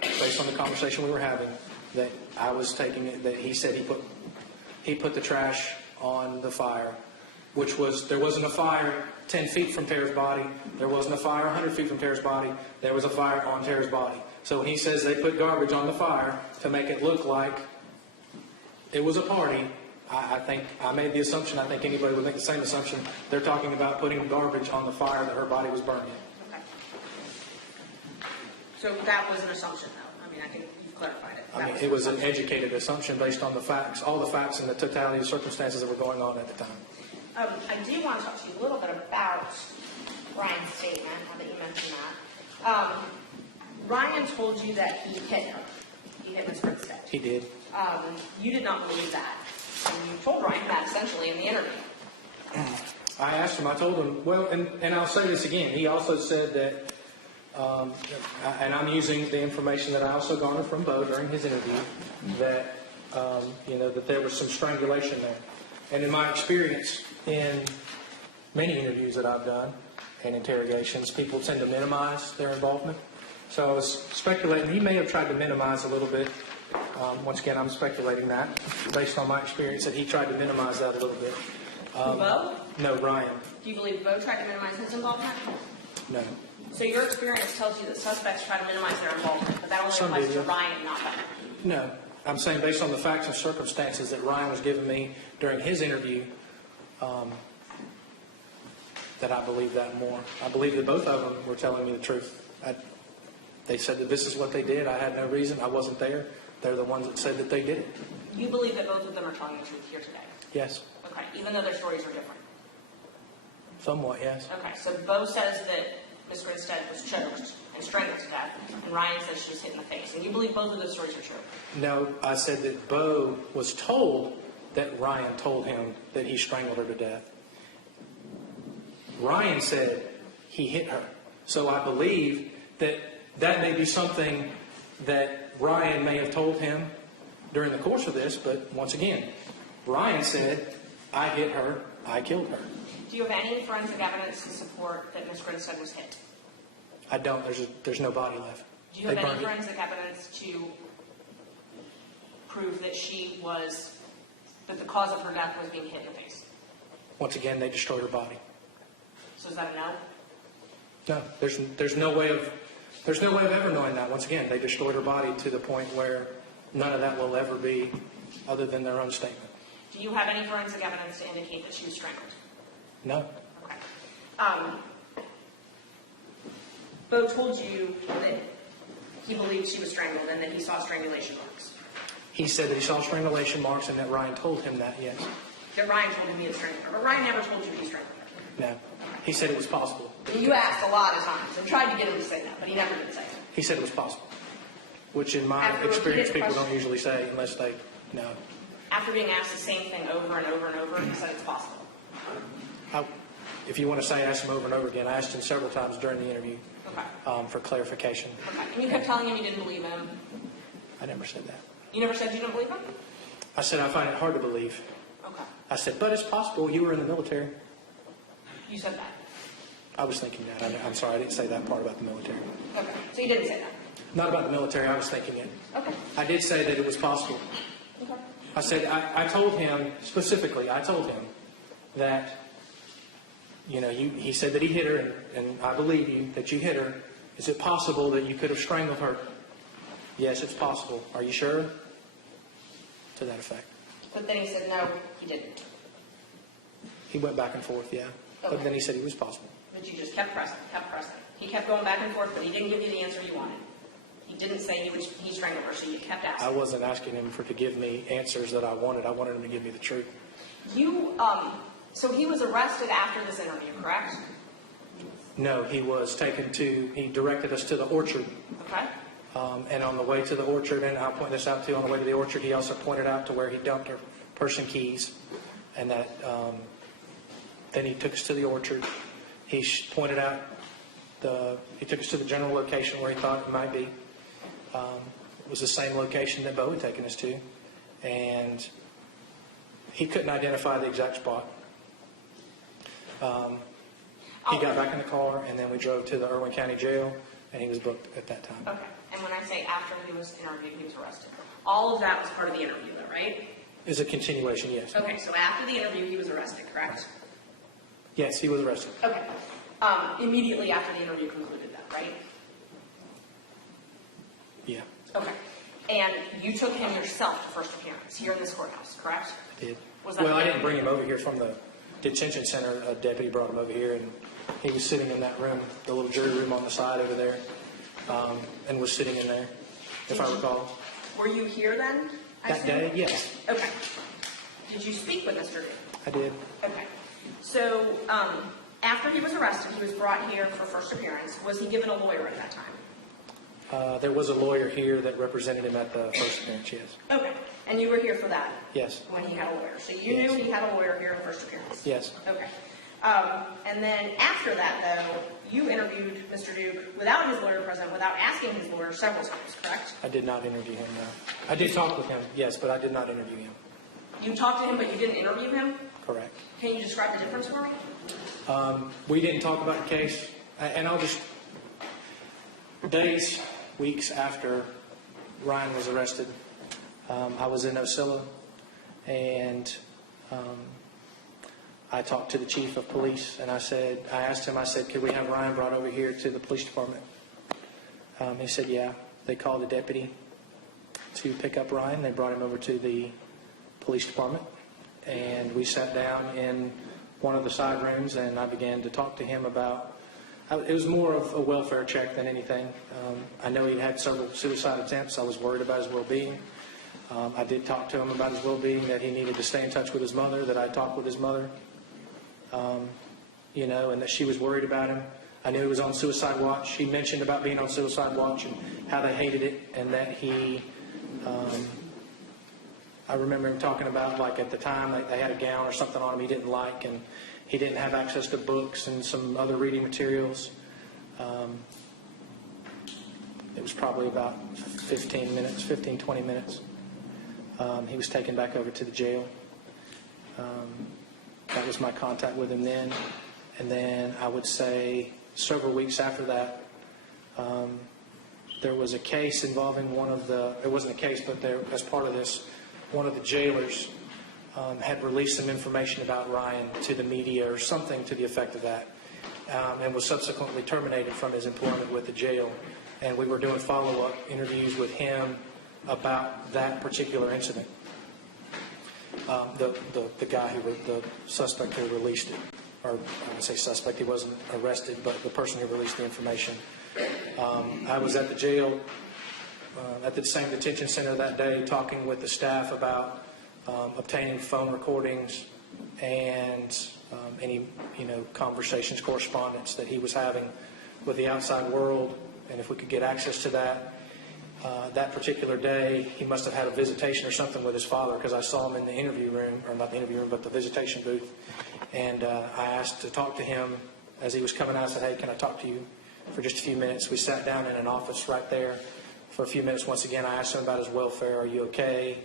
based on the conversation we were having, that I was taking it, that he said he put the trash on the fire, there wasn't a fire 10 feet from Tara's body. There wasn't a fire 100 feet from Tara's body. There was a fire on Tara's body. So when he says they put garbage on the fire to make it look like it was a party, I think I made the assumption, I think anybody would make the same assumption, they're talking about putting garbage on the fire that her body was burned in. Okay. So that was an assumption, though. I mean, I think you've clarified it. I mean, it was an educated assumption based on the facts, all the facts and the totality of circumstances that were going on at the time. I do want to talk to you a little bit about Ryan's statement, now that you mentioned that. Ryan told you that he hit her. He hit Ms. Grinstead. He did. You did not believe that. And you told Ryan that essentially in the interview. I asked him, I told him, well, and I'll say this again. He also said that, and I'm using the information that I also garnered from Bo during his interview, that, that there was some strangulation there. And in my experience in many interviews that I've done and interrogations, people tend to minimize their involvement. So I was speculating he may have tried to minimize a little bit. Once again, I'm speculating that based on my experience that he tried to minimize that a little bit. Bo? No, Ryan. Do you believe Bo tried to minimize his involvement? No. So your experience tells you that suspects try to minimize their involvement, but that only Some applies do, to yeah. Ryan, not Bo. No. I'm saying based on the facts and circumstances that Ryan was giving me during his interview, that I believe that more. I believe that both of them were telling me the truth. They said that this is what they did. I had no reason. I wasn't there. They're the ones that said that they did it. You believe that both of them are telling the truth here today? Yes. Okay, even though their stories are different. Somewhat, yes. Okay, so Bo says that Ms. Grinstead was choked and strangled to death, and Ryan says she was hit in the face. And you believe both of those stories are true? No, I said that Bo was told that Ryan told him that he strangled her to death. Ryan said he hit her. So I believe that may be something that Ryan may have told him during the course of this, but once again, Ryan said, I hit her, I killed her. Do you have any forensic evidence to support that Ms. Grinstead was hit? I don't. There's no body left. Do you have They any burned it. forensic evidence to prove that that the cause of her death was being hit in the face? Once again, they destroyed her body. So is that a no? No, there's no way of ever knowing that. Once again, they destroyed her body to the point where none of that will ever be other than their own statement. Do you have any forensic evidence to indicate that she was strangled? No. Okay. Bo told you that he believed she was strangled and that he saw strangulation marks. He said that he saw strangulation marks and that Ryan told him that, yes. That Ryan told him he had strangled her, but Ryan never told you he strangled her. No. He said it was possible. And you asked a lot of times and tried to get him to say that, but he never did say it. He said it was possible, which in my After experience, repeated people questions- don't usually say unless they know. After being asked the same thing over and over and over, he said it's possible. If you want to say ask him over and over again, I asked him several times during the interview Okay. for clarification. Okay. And you kept telling him you didn't believe him. I never said that. You never said you didn't believe him? I said I find it hard to believe. Okay. I said, but it's possible you were in the military. You said that. I was thinking that. I'm sorry, I didn't say that part about the military. Okay. So you didn't say that. Not about the military, I was thinking it. Okay. I did say that it was possible. Okay. I said, I told him, specifically, I told him that, you know, he said that he hit her, and I believe you, that you hit her. Is it possible that you could have strangled her? Yes, it's possible. Are you sure? To that effect. But then he said no, he didn't. He went back and forth, yeah. Okay. But then he said it was possible. But you just kept pressing, kept pressing. He kept going back and forth, but he didn't give you the answer you wanted. He didn't say he strangled her, so you kept asking. I wasn't asking him to give me answers that I wanted. I wanted him to give me the truth. So he was arrested after this interview, correct? No, he directed us to the orchard. Okay. And on the way to the orchard, and I'll point this out too, on the way to the orchard, he also pointed out to where he dumped her purse and keys. And that, then he took us to the orchard. He pointed out he took us to the general location where he thought it might be. It was the same location that Bo had taken us to. And he couldn't identify the exact spot. He got back in the car, and then we drove to the Irwin County Jail, and he was booked at that time. Okay. And when I say after he was interviewed, he was arrested. All of that was part of the interview, though, right? Is a continuation, yes. Okay, so after the interview, he was arrested, correct? Yes, he was arrested. Okay. Immediately after the interview concluded that, right? Yeah, Okay. And you took him yourself to first appearance here in this courthouse, correct? I did. Was that Well, I the- didn't bring him over here from the detention center. A deputy brought him over here, and he was sitting in that room, the little jury room on the side over there, and was sitting in there, if I recall. Were you here then? I That assume? day, yes, Okay. Did you speak with Mr. Duke? I did. Okay. So, after he was arrested, he was brought here for first appearance. Was he given a lawyer at that time? There was a lawyer here that represented him at the first appearance, yes. Okay. And you were here for that? Yes. When he had a lawyer. So you Yes. knew he had a lawyer here at first appearance? Yes. Okay. And then after that, though, you interviewed Mr. Duke without his lawyer present, without asking his lawyer several times, correct? I did not interview him, no. I did talk with him, yes, but I did not interview him. You talked to him, but you didn't interview him? Correct. Can you describe the difference for me? We didn't talk about the case, and I'll just, days, weeks after Ryan was arrested, I was in Ocilla, and I talked to the chief of police, and I asked him, could we have Ryan brought over here to the police department? He said, yeah. They called the deputy to pick up Ryan. They brought him over to the police department, and we sat down in one of the side rooms, and I began to talk to him about, it was more of a welfare check than anything. I know he'd had several suicide attempts. I was worried about his well-being. I did talk to him about his well-being, that he needed to stay in touch with his mother, that I talked with his mother, and that she was worried about him. I knew he was on suicide watch. He mentioned about being on suicide watch and how they hated it, and that he, I remember him talking about, like, at the time they had a gown or something on him he didn't like, and he didn't have access to books and some other reading materials. It was probably about 20 minutes. He was taken back over to the jail. That was my contact with him then. And then I would say several weeks after that, there was a case involving it wasn't a case, but as part of this, one of the jailers had released some information about Ryan to the media or something to the effect of that, and was subsequently terminated from his employment with the jail. And we were doing follow-up interviews with him about that particular incident. The guy the suspect who released it, or I would say suspect, he wasn't arrested, but the person who released the information. I was at the jail, at the same detention center that day, talking with the staff about obtaining phone recordings and any, conversations, correspondence that he was having with the outside world, and if we could get access to that. That particular day, he must have had a visitation or something with his father, because I saw him in the interview room, or not the interview room, but the visitation booth. And I asked to talk to him as he was coming out. I said, hey, can I talk to you for just a few minutes? We sat down in an office right there for a few minutes. Once again, I asked him about his welfare. Are you okay?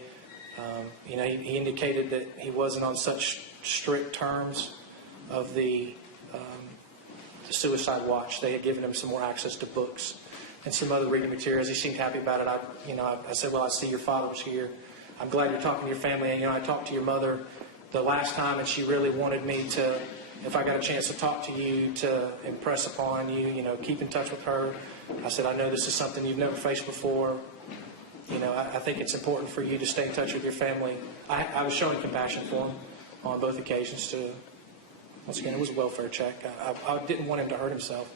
He indicated that he wasn't on such strict terms of the suicide watch. They had given him some more access to books and some other reading materials. He seemed happy about it. I said, well, I see your father was here. I'm glad you're talking to your family. And, I talked to your mother the last time, and she really wanted me to, if I got a chance to talk to you, to impress upon you, keep in touch with her. I said, I know this is something you've never faced before. I think it's important for you to stay in touch with your family. I was showing compassion for him on both occasions. Once again, it was a welfare check. I didn't want him to hurt himself.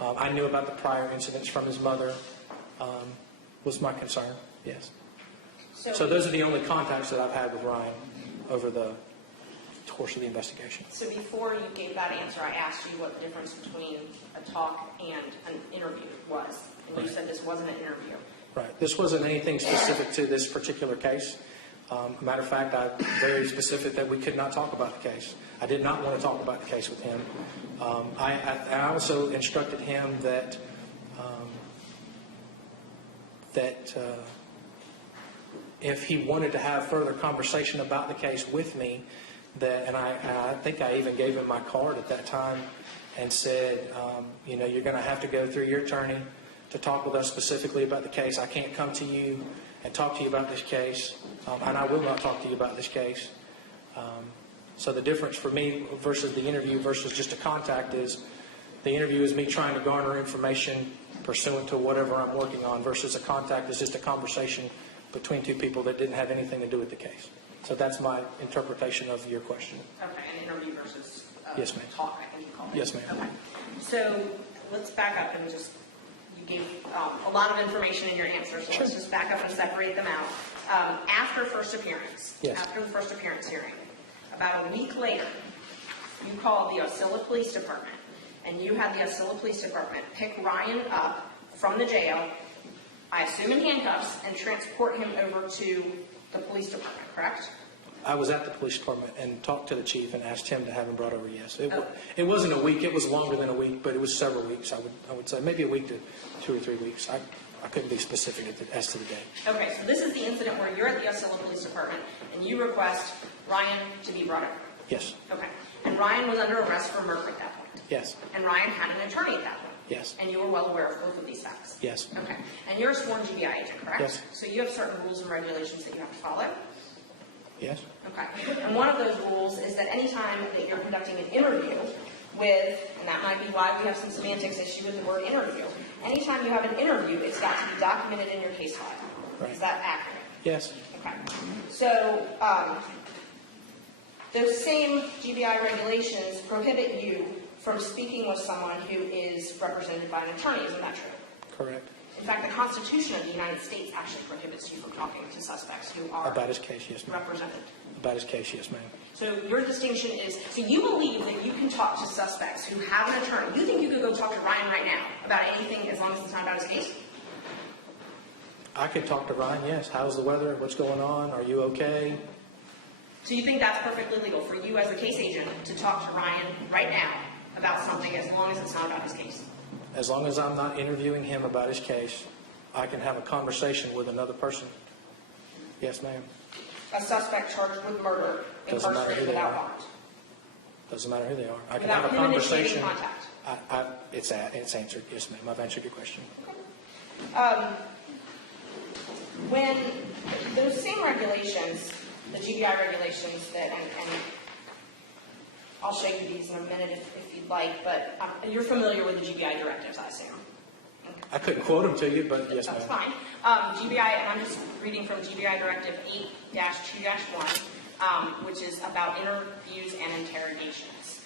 I knew about the prior incidents from his mother, was my concern, yes. So those are the only contacts that I've had with Ryan over the course of the investigation. So before you gave that answer, I asked you what the difference between a talk and an interview was. And you said this wasn't an interview. Right. This wasn't anything specific to this particular case. Matter of fact, I'm very specific that we could not talk about the case. I did not want to talk about the case with him. I also instructed him that if he wanted to have further conversation about the case with me, and I think I even gave him my card at that time and said, you're going to have to go through your attorney to talk with us specifically about the case. I can't come to you and talk to you about this case, and I will not talk to you about this case. So the difference for me versus the interview versus just a contact is the interview is me trying to garner information pursuant to whatever I'm working on, versus a contact is just a conversation between two people that didn't have anything to do with the case. So that's my interpretation of your question. Okay, an interview versus Yes, ma'am. talk, I think you called it. Yes, ma'am. Okay. So let's back up and you gave a lot of information in your answer, so let's just back up and separate them out. After first appearance, Yes. after the first appearance hearing, about a week later, you called the Osceola Police Department, and you had the Osceola Police Department pick Ryan up from the jail, I assume in handcuffs, and transport him over to the police department, correct? I was at the police department and talked to the chief and asked him to have him brought over, yes. It wasn't a week. It was longer than a week, but it was several weeks, I would say. Maybe a week to 2 or 3 weeks. I couldn't be specific as to the day. Okay, so this is the incident where you're at the Osceola Police Department, and you request Ryan to be brought over. Yes. Okay. And Ryan was under arrest for murder at that point. Yes. And Ryan had an attorney at that point. Yes. And you were well aware of both of these facts. Yes. Okay. And you're a sworn GBI agent, correct? Yes. So you have certain rules and regulations that you have to follow. Yes. Okay. And one of those rules is that any time that you're conducting an interview with, and that might be why we have some semantics issue with the word interview, anytime you have an interview, it's got to be documented in your case file. Right. Is that accurate? Yes. Okay. So those same GBI regulations prohibit you from speaking with someone who is represented by an attorney. Isn't that true? Correct. In fact, the Constitution of the United States actually prohibits you from talking to suspects who are About his case, yes, ma'am. represented. About his case, yes, ma'am. So your distinction is, so you believe that you can talk to suspects who have an attorney. You think you could go talk to Ryan right now about anything as long as it's not about his case? I could talk to Ryan, yes. How's the weather? What's going on? Are you okay? So you think that's perfectly legal for you as a case agent to talk to Ryan right now about something as long as it's not about his case? As long as I'm not interviewing him about his case, I can have a conversation with another person. Yes, ma'am. A suspect charged with murder Doesn't matter who incarcerated they without are. bond. Doesn't matter who they are. I can Without have a him conversation. initiating contact. It's answered. Yes, ma'am. I've answered your question. When those same regulations, the GBI regulations that, and I'll show you these in a minute if you'd like, but you're familiar with the GBI directives, I assume. I couldn't quote them to you, but yes, ma'am. That's fine. GBI, and I'm just reading from GBI Directive 8-2-1, which is about interviews and interrogations.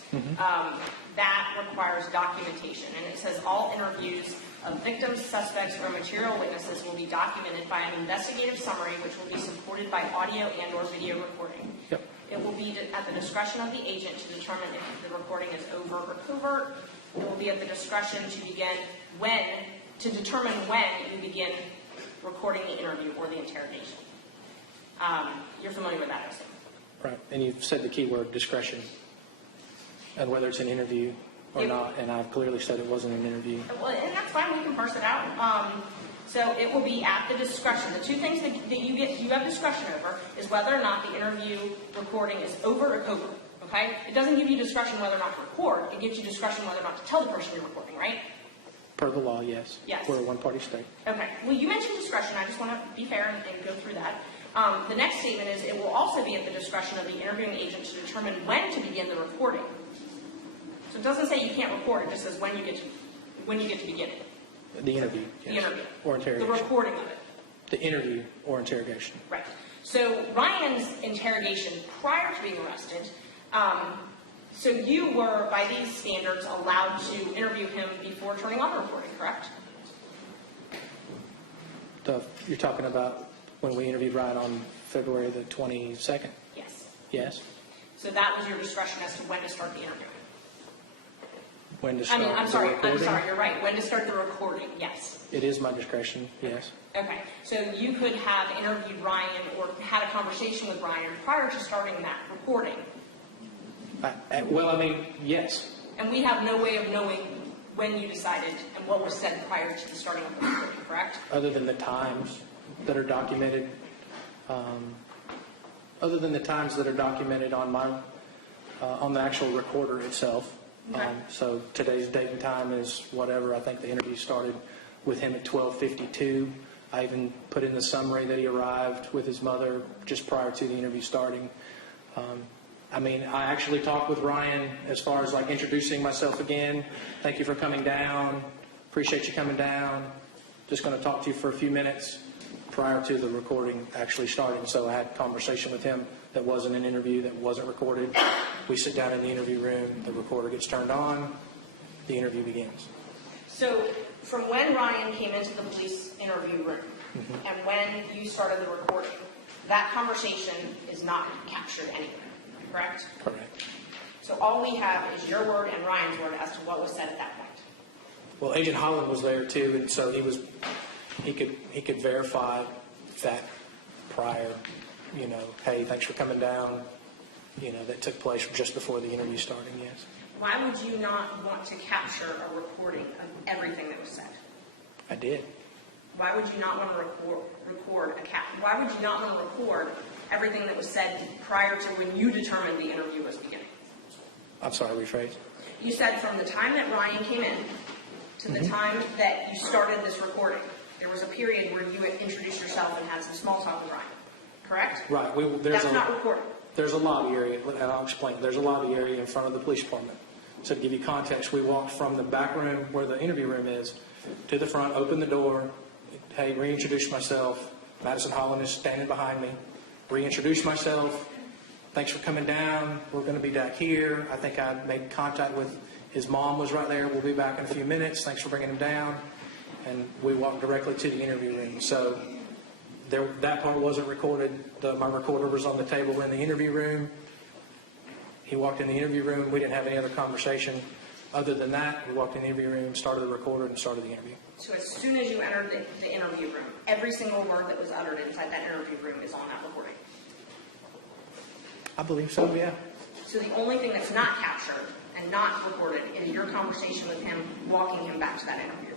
That requires documentation, and it says all interviews of victims, suspects, or material witnesses will be documented by an investigative summary, which will be supported by audio and/or video recording. Yep. It will be at the discretion of the agent to determine if the recording is overt or covert. It will be at the discretion to determine when you begin recording the interview or the interrogation. You're familiar with that, I assume? Right. And you've said the key word, discretion, and whether it's an interview or not, and I've clearly said it wasn't an interview. Well, and that's fine, we can parse it out. So it will be at the discretion. The two things that you have discretion over is whether or not the interview recording is overt or covert, okay? It doesn't give you discretion whether or not to record, it gives you discretion whether or not to tell the person you're recording, right? Per the law, yes. Yes. We're a one-party state. Okay, well, you mentioned discretion, I just want to be fair and go through that. The next statement is it will also be at the discretion of the interviewing agent to determine when to begin the recording. So it doesn't say you can't record, it just says when you get to begin it. The interview, yes. The interview. Or interrogation. The recording of it. The interview or interrogation. Right. So Ryan's interrogation prior to being arrested, so you were, by these standards, allowed to interview him before turning on the recording, correct? You're talking about when we interviewed Ryan on February the 22nd? Yes. Yes. So that was your discretion as to when to start the interview. When to start I'm the sorry, recording? you're right. When to start the recording, yes. It is my discretion, yes. Okay, so you could have interviewed Ryan or had a conversation with Ryan prior to starting that recording. Well, I mean, yes. And we have no way of knowing when you decided and what was said prior to the starting of the recording, correct? Other than the times that are documented, on my, on the actual recorder itself. Okay. So today's date and time is whatever. I think the interview started with him at 12:52. I even put in the summary that he arrived with his mother just prior to the interview starting. I mean, I actually talked with Ryan as far as like introducing myself again. Thank you for coming down. Appreciate you coming down. Just going to talk to you for a few minutes prior to the recording actually starting. So I had a conversation with him that wasn't an interview, that wasn't recorded. We sit down in the interview room, the recorder gets turned on, the interview begins. So from when Ryan came into the police interview room and when you started the recording, that conversation is not captured anywhere, correct? Correct. So all we have is your word and Ryan's word as to what was said at that point. Well, Agent Holland was there too, and so he could verify that prior, hey, thanks for coming down, that took place just before the interview starting, yes. Why would you not want to capture a recording of everything that was said? I did. Why would you not want to Why would you not want to record everything that was said prior to when you determined the interview was beginning? I'm sorry, rephrase. You said from the time that Ryan came in to the time that you started this recording, there was a period where you had introduced yourself and had some small talk with Ryan, correct? Right. That's not recorded. There's a lobby area, and I'll explain. There's a lobby area in front of the police department. So to give you context, we walked from the back room where the interview room is to the front, opened the door, hey, reintroduced myself. Madison Holland is standing behind me. Reintroduced myself. Thanks for coming down. We're going to be back here. I think I made contact with his mom was right there. We'll be back in a few minutes. Thanks for bringing him down. And we walked directly to the interview room. So that part wasn't recorded. My recorder was on the table in the interview room. He walked in the interview room. We didn't have any other conversation. Other than that, we walked in the interview room, started the recorder, and started the interview. So as soon as you entered the interview room, every single word that was uttered inside that interview room is on that recording? I believe so, yeah. So the only thing that's not captured and not recorded is your conversation with him walking him back to that interview room?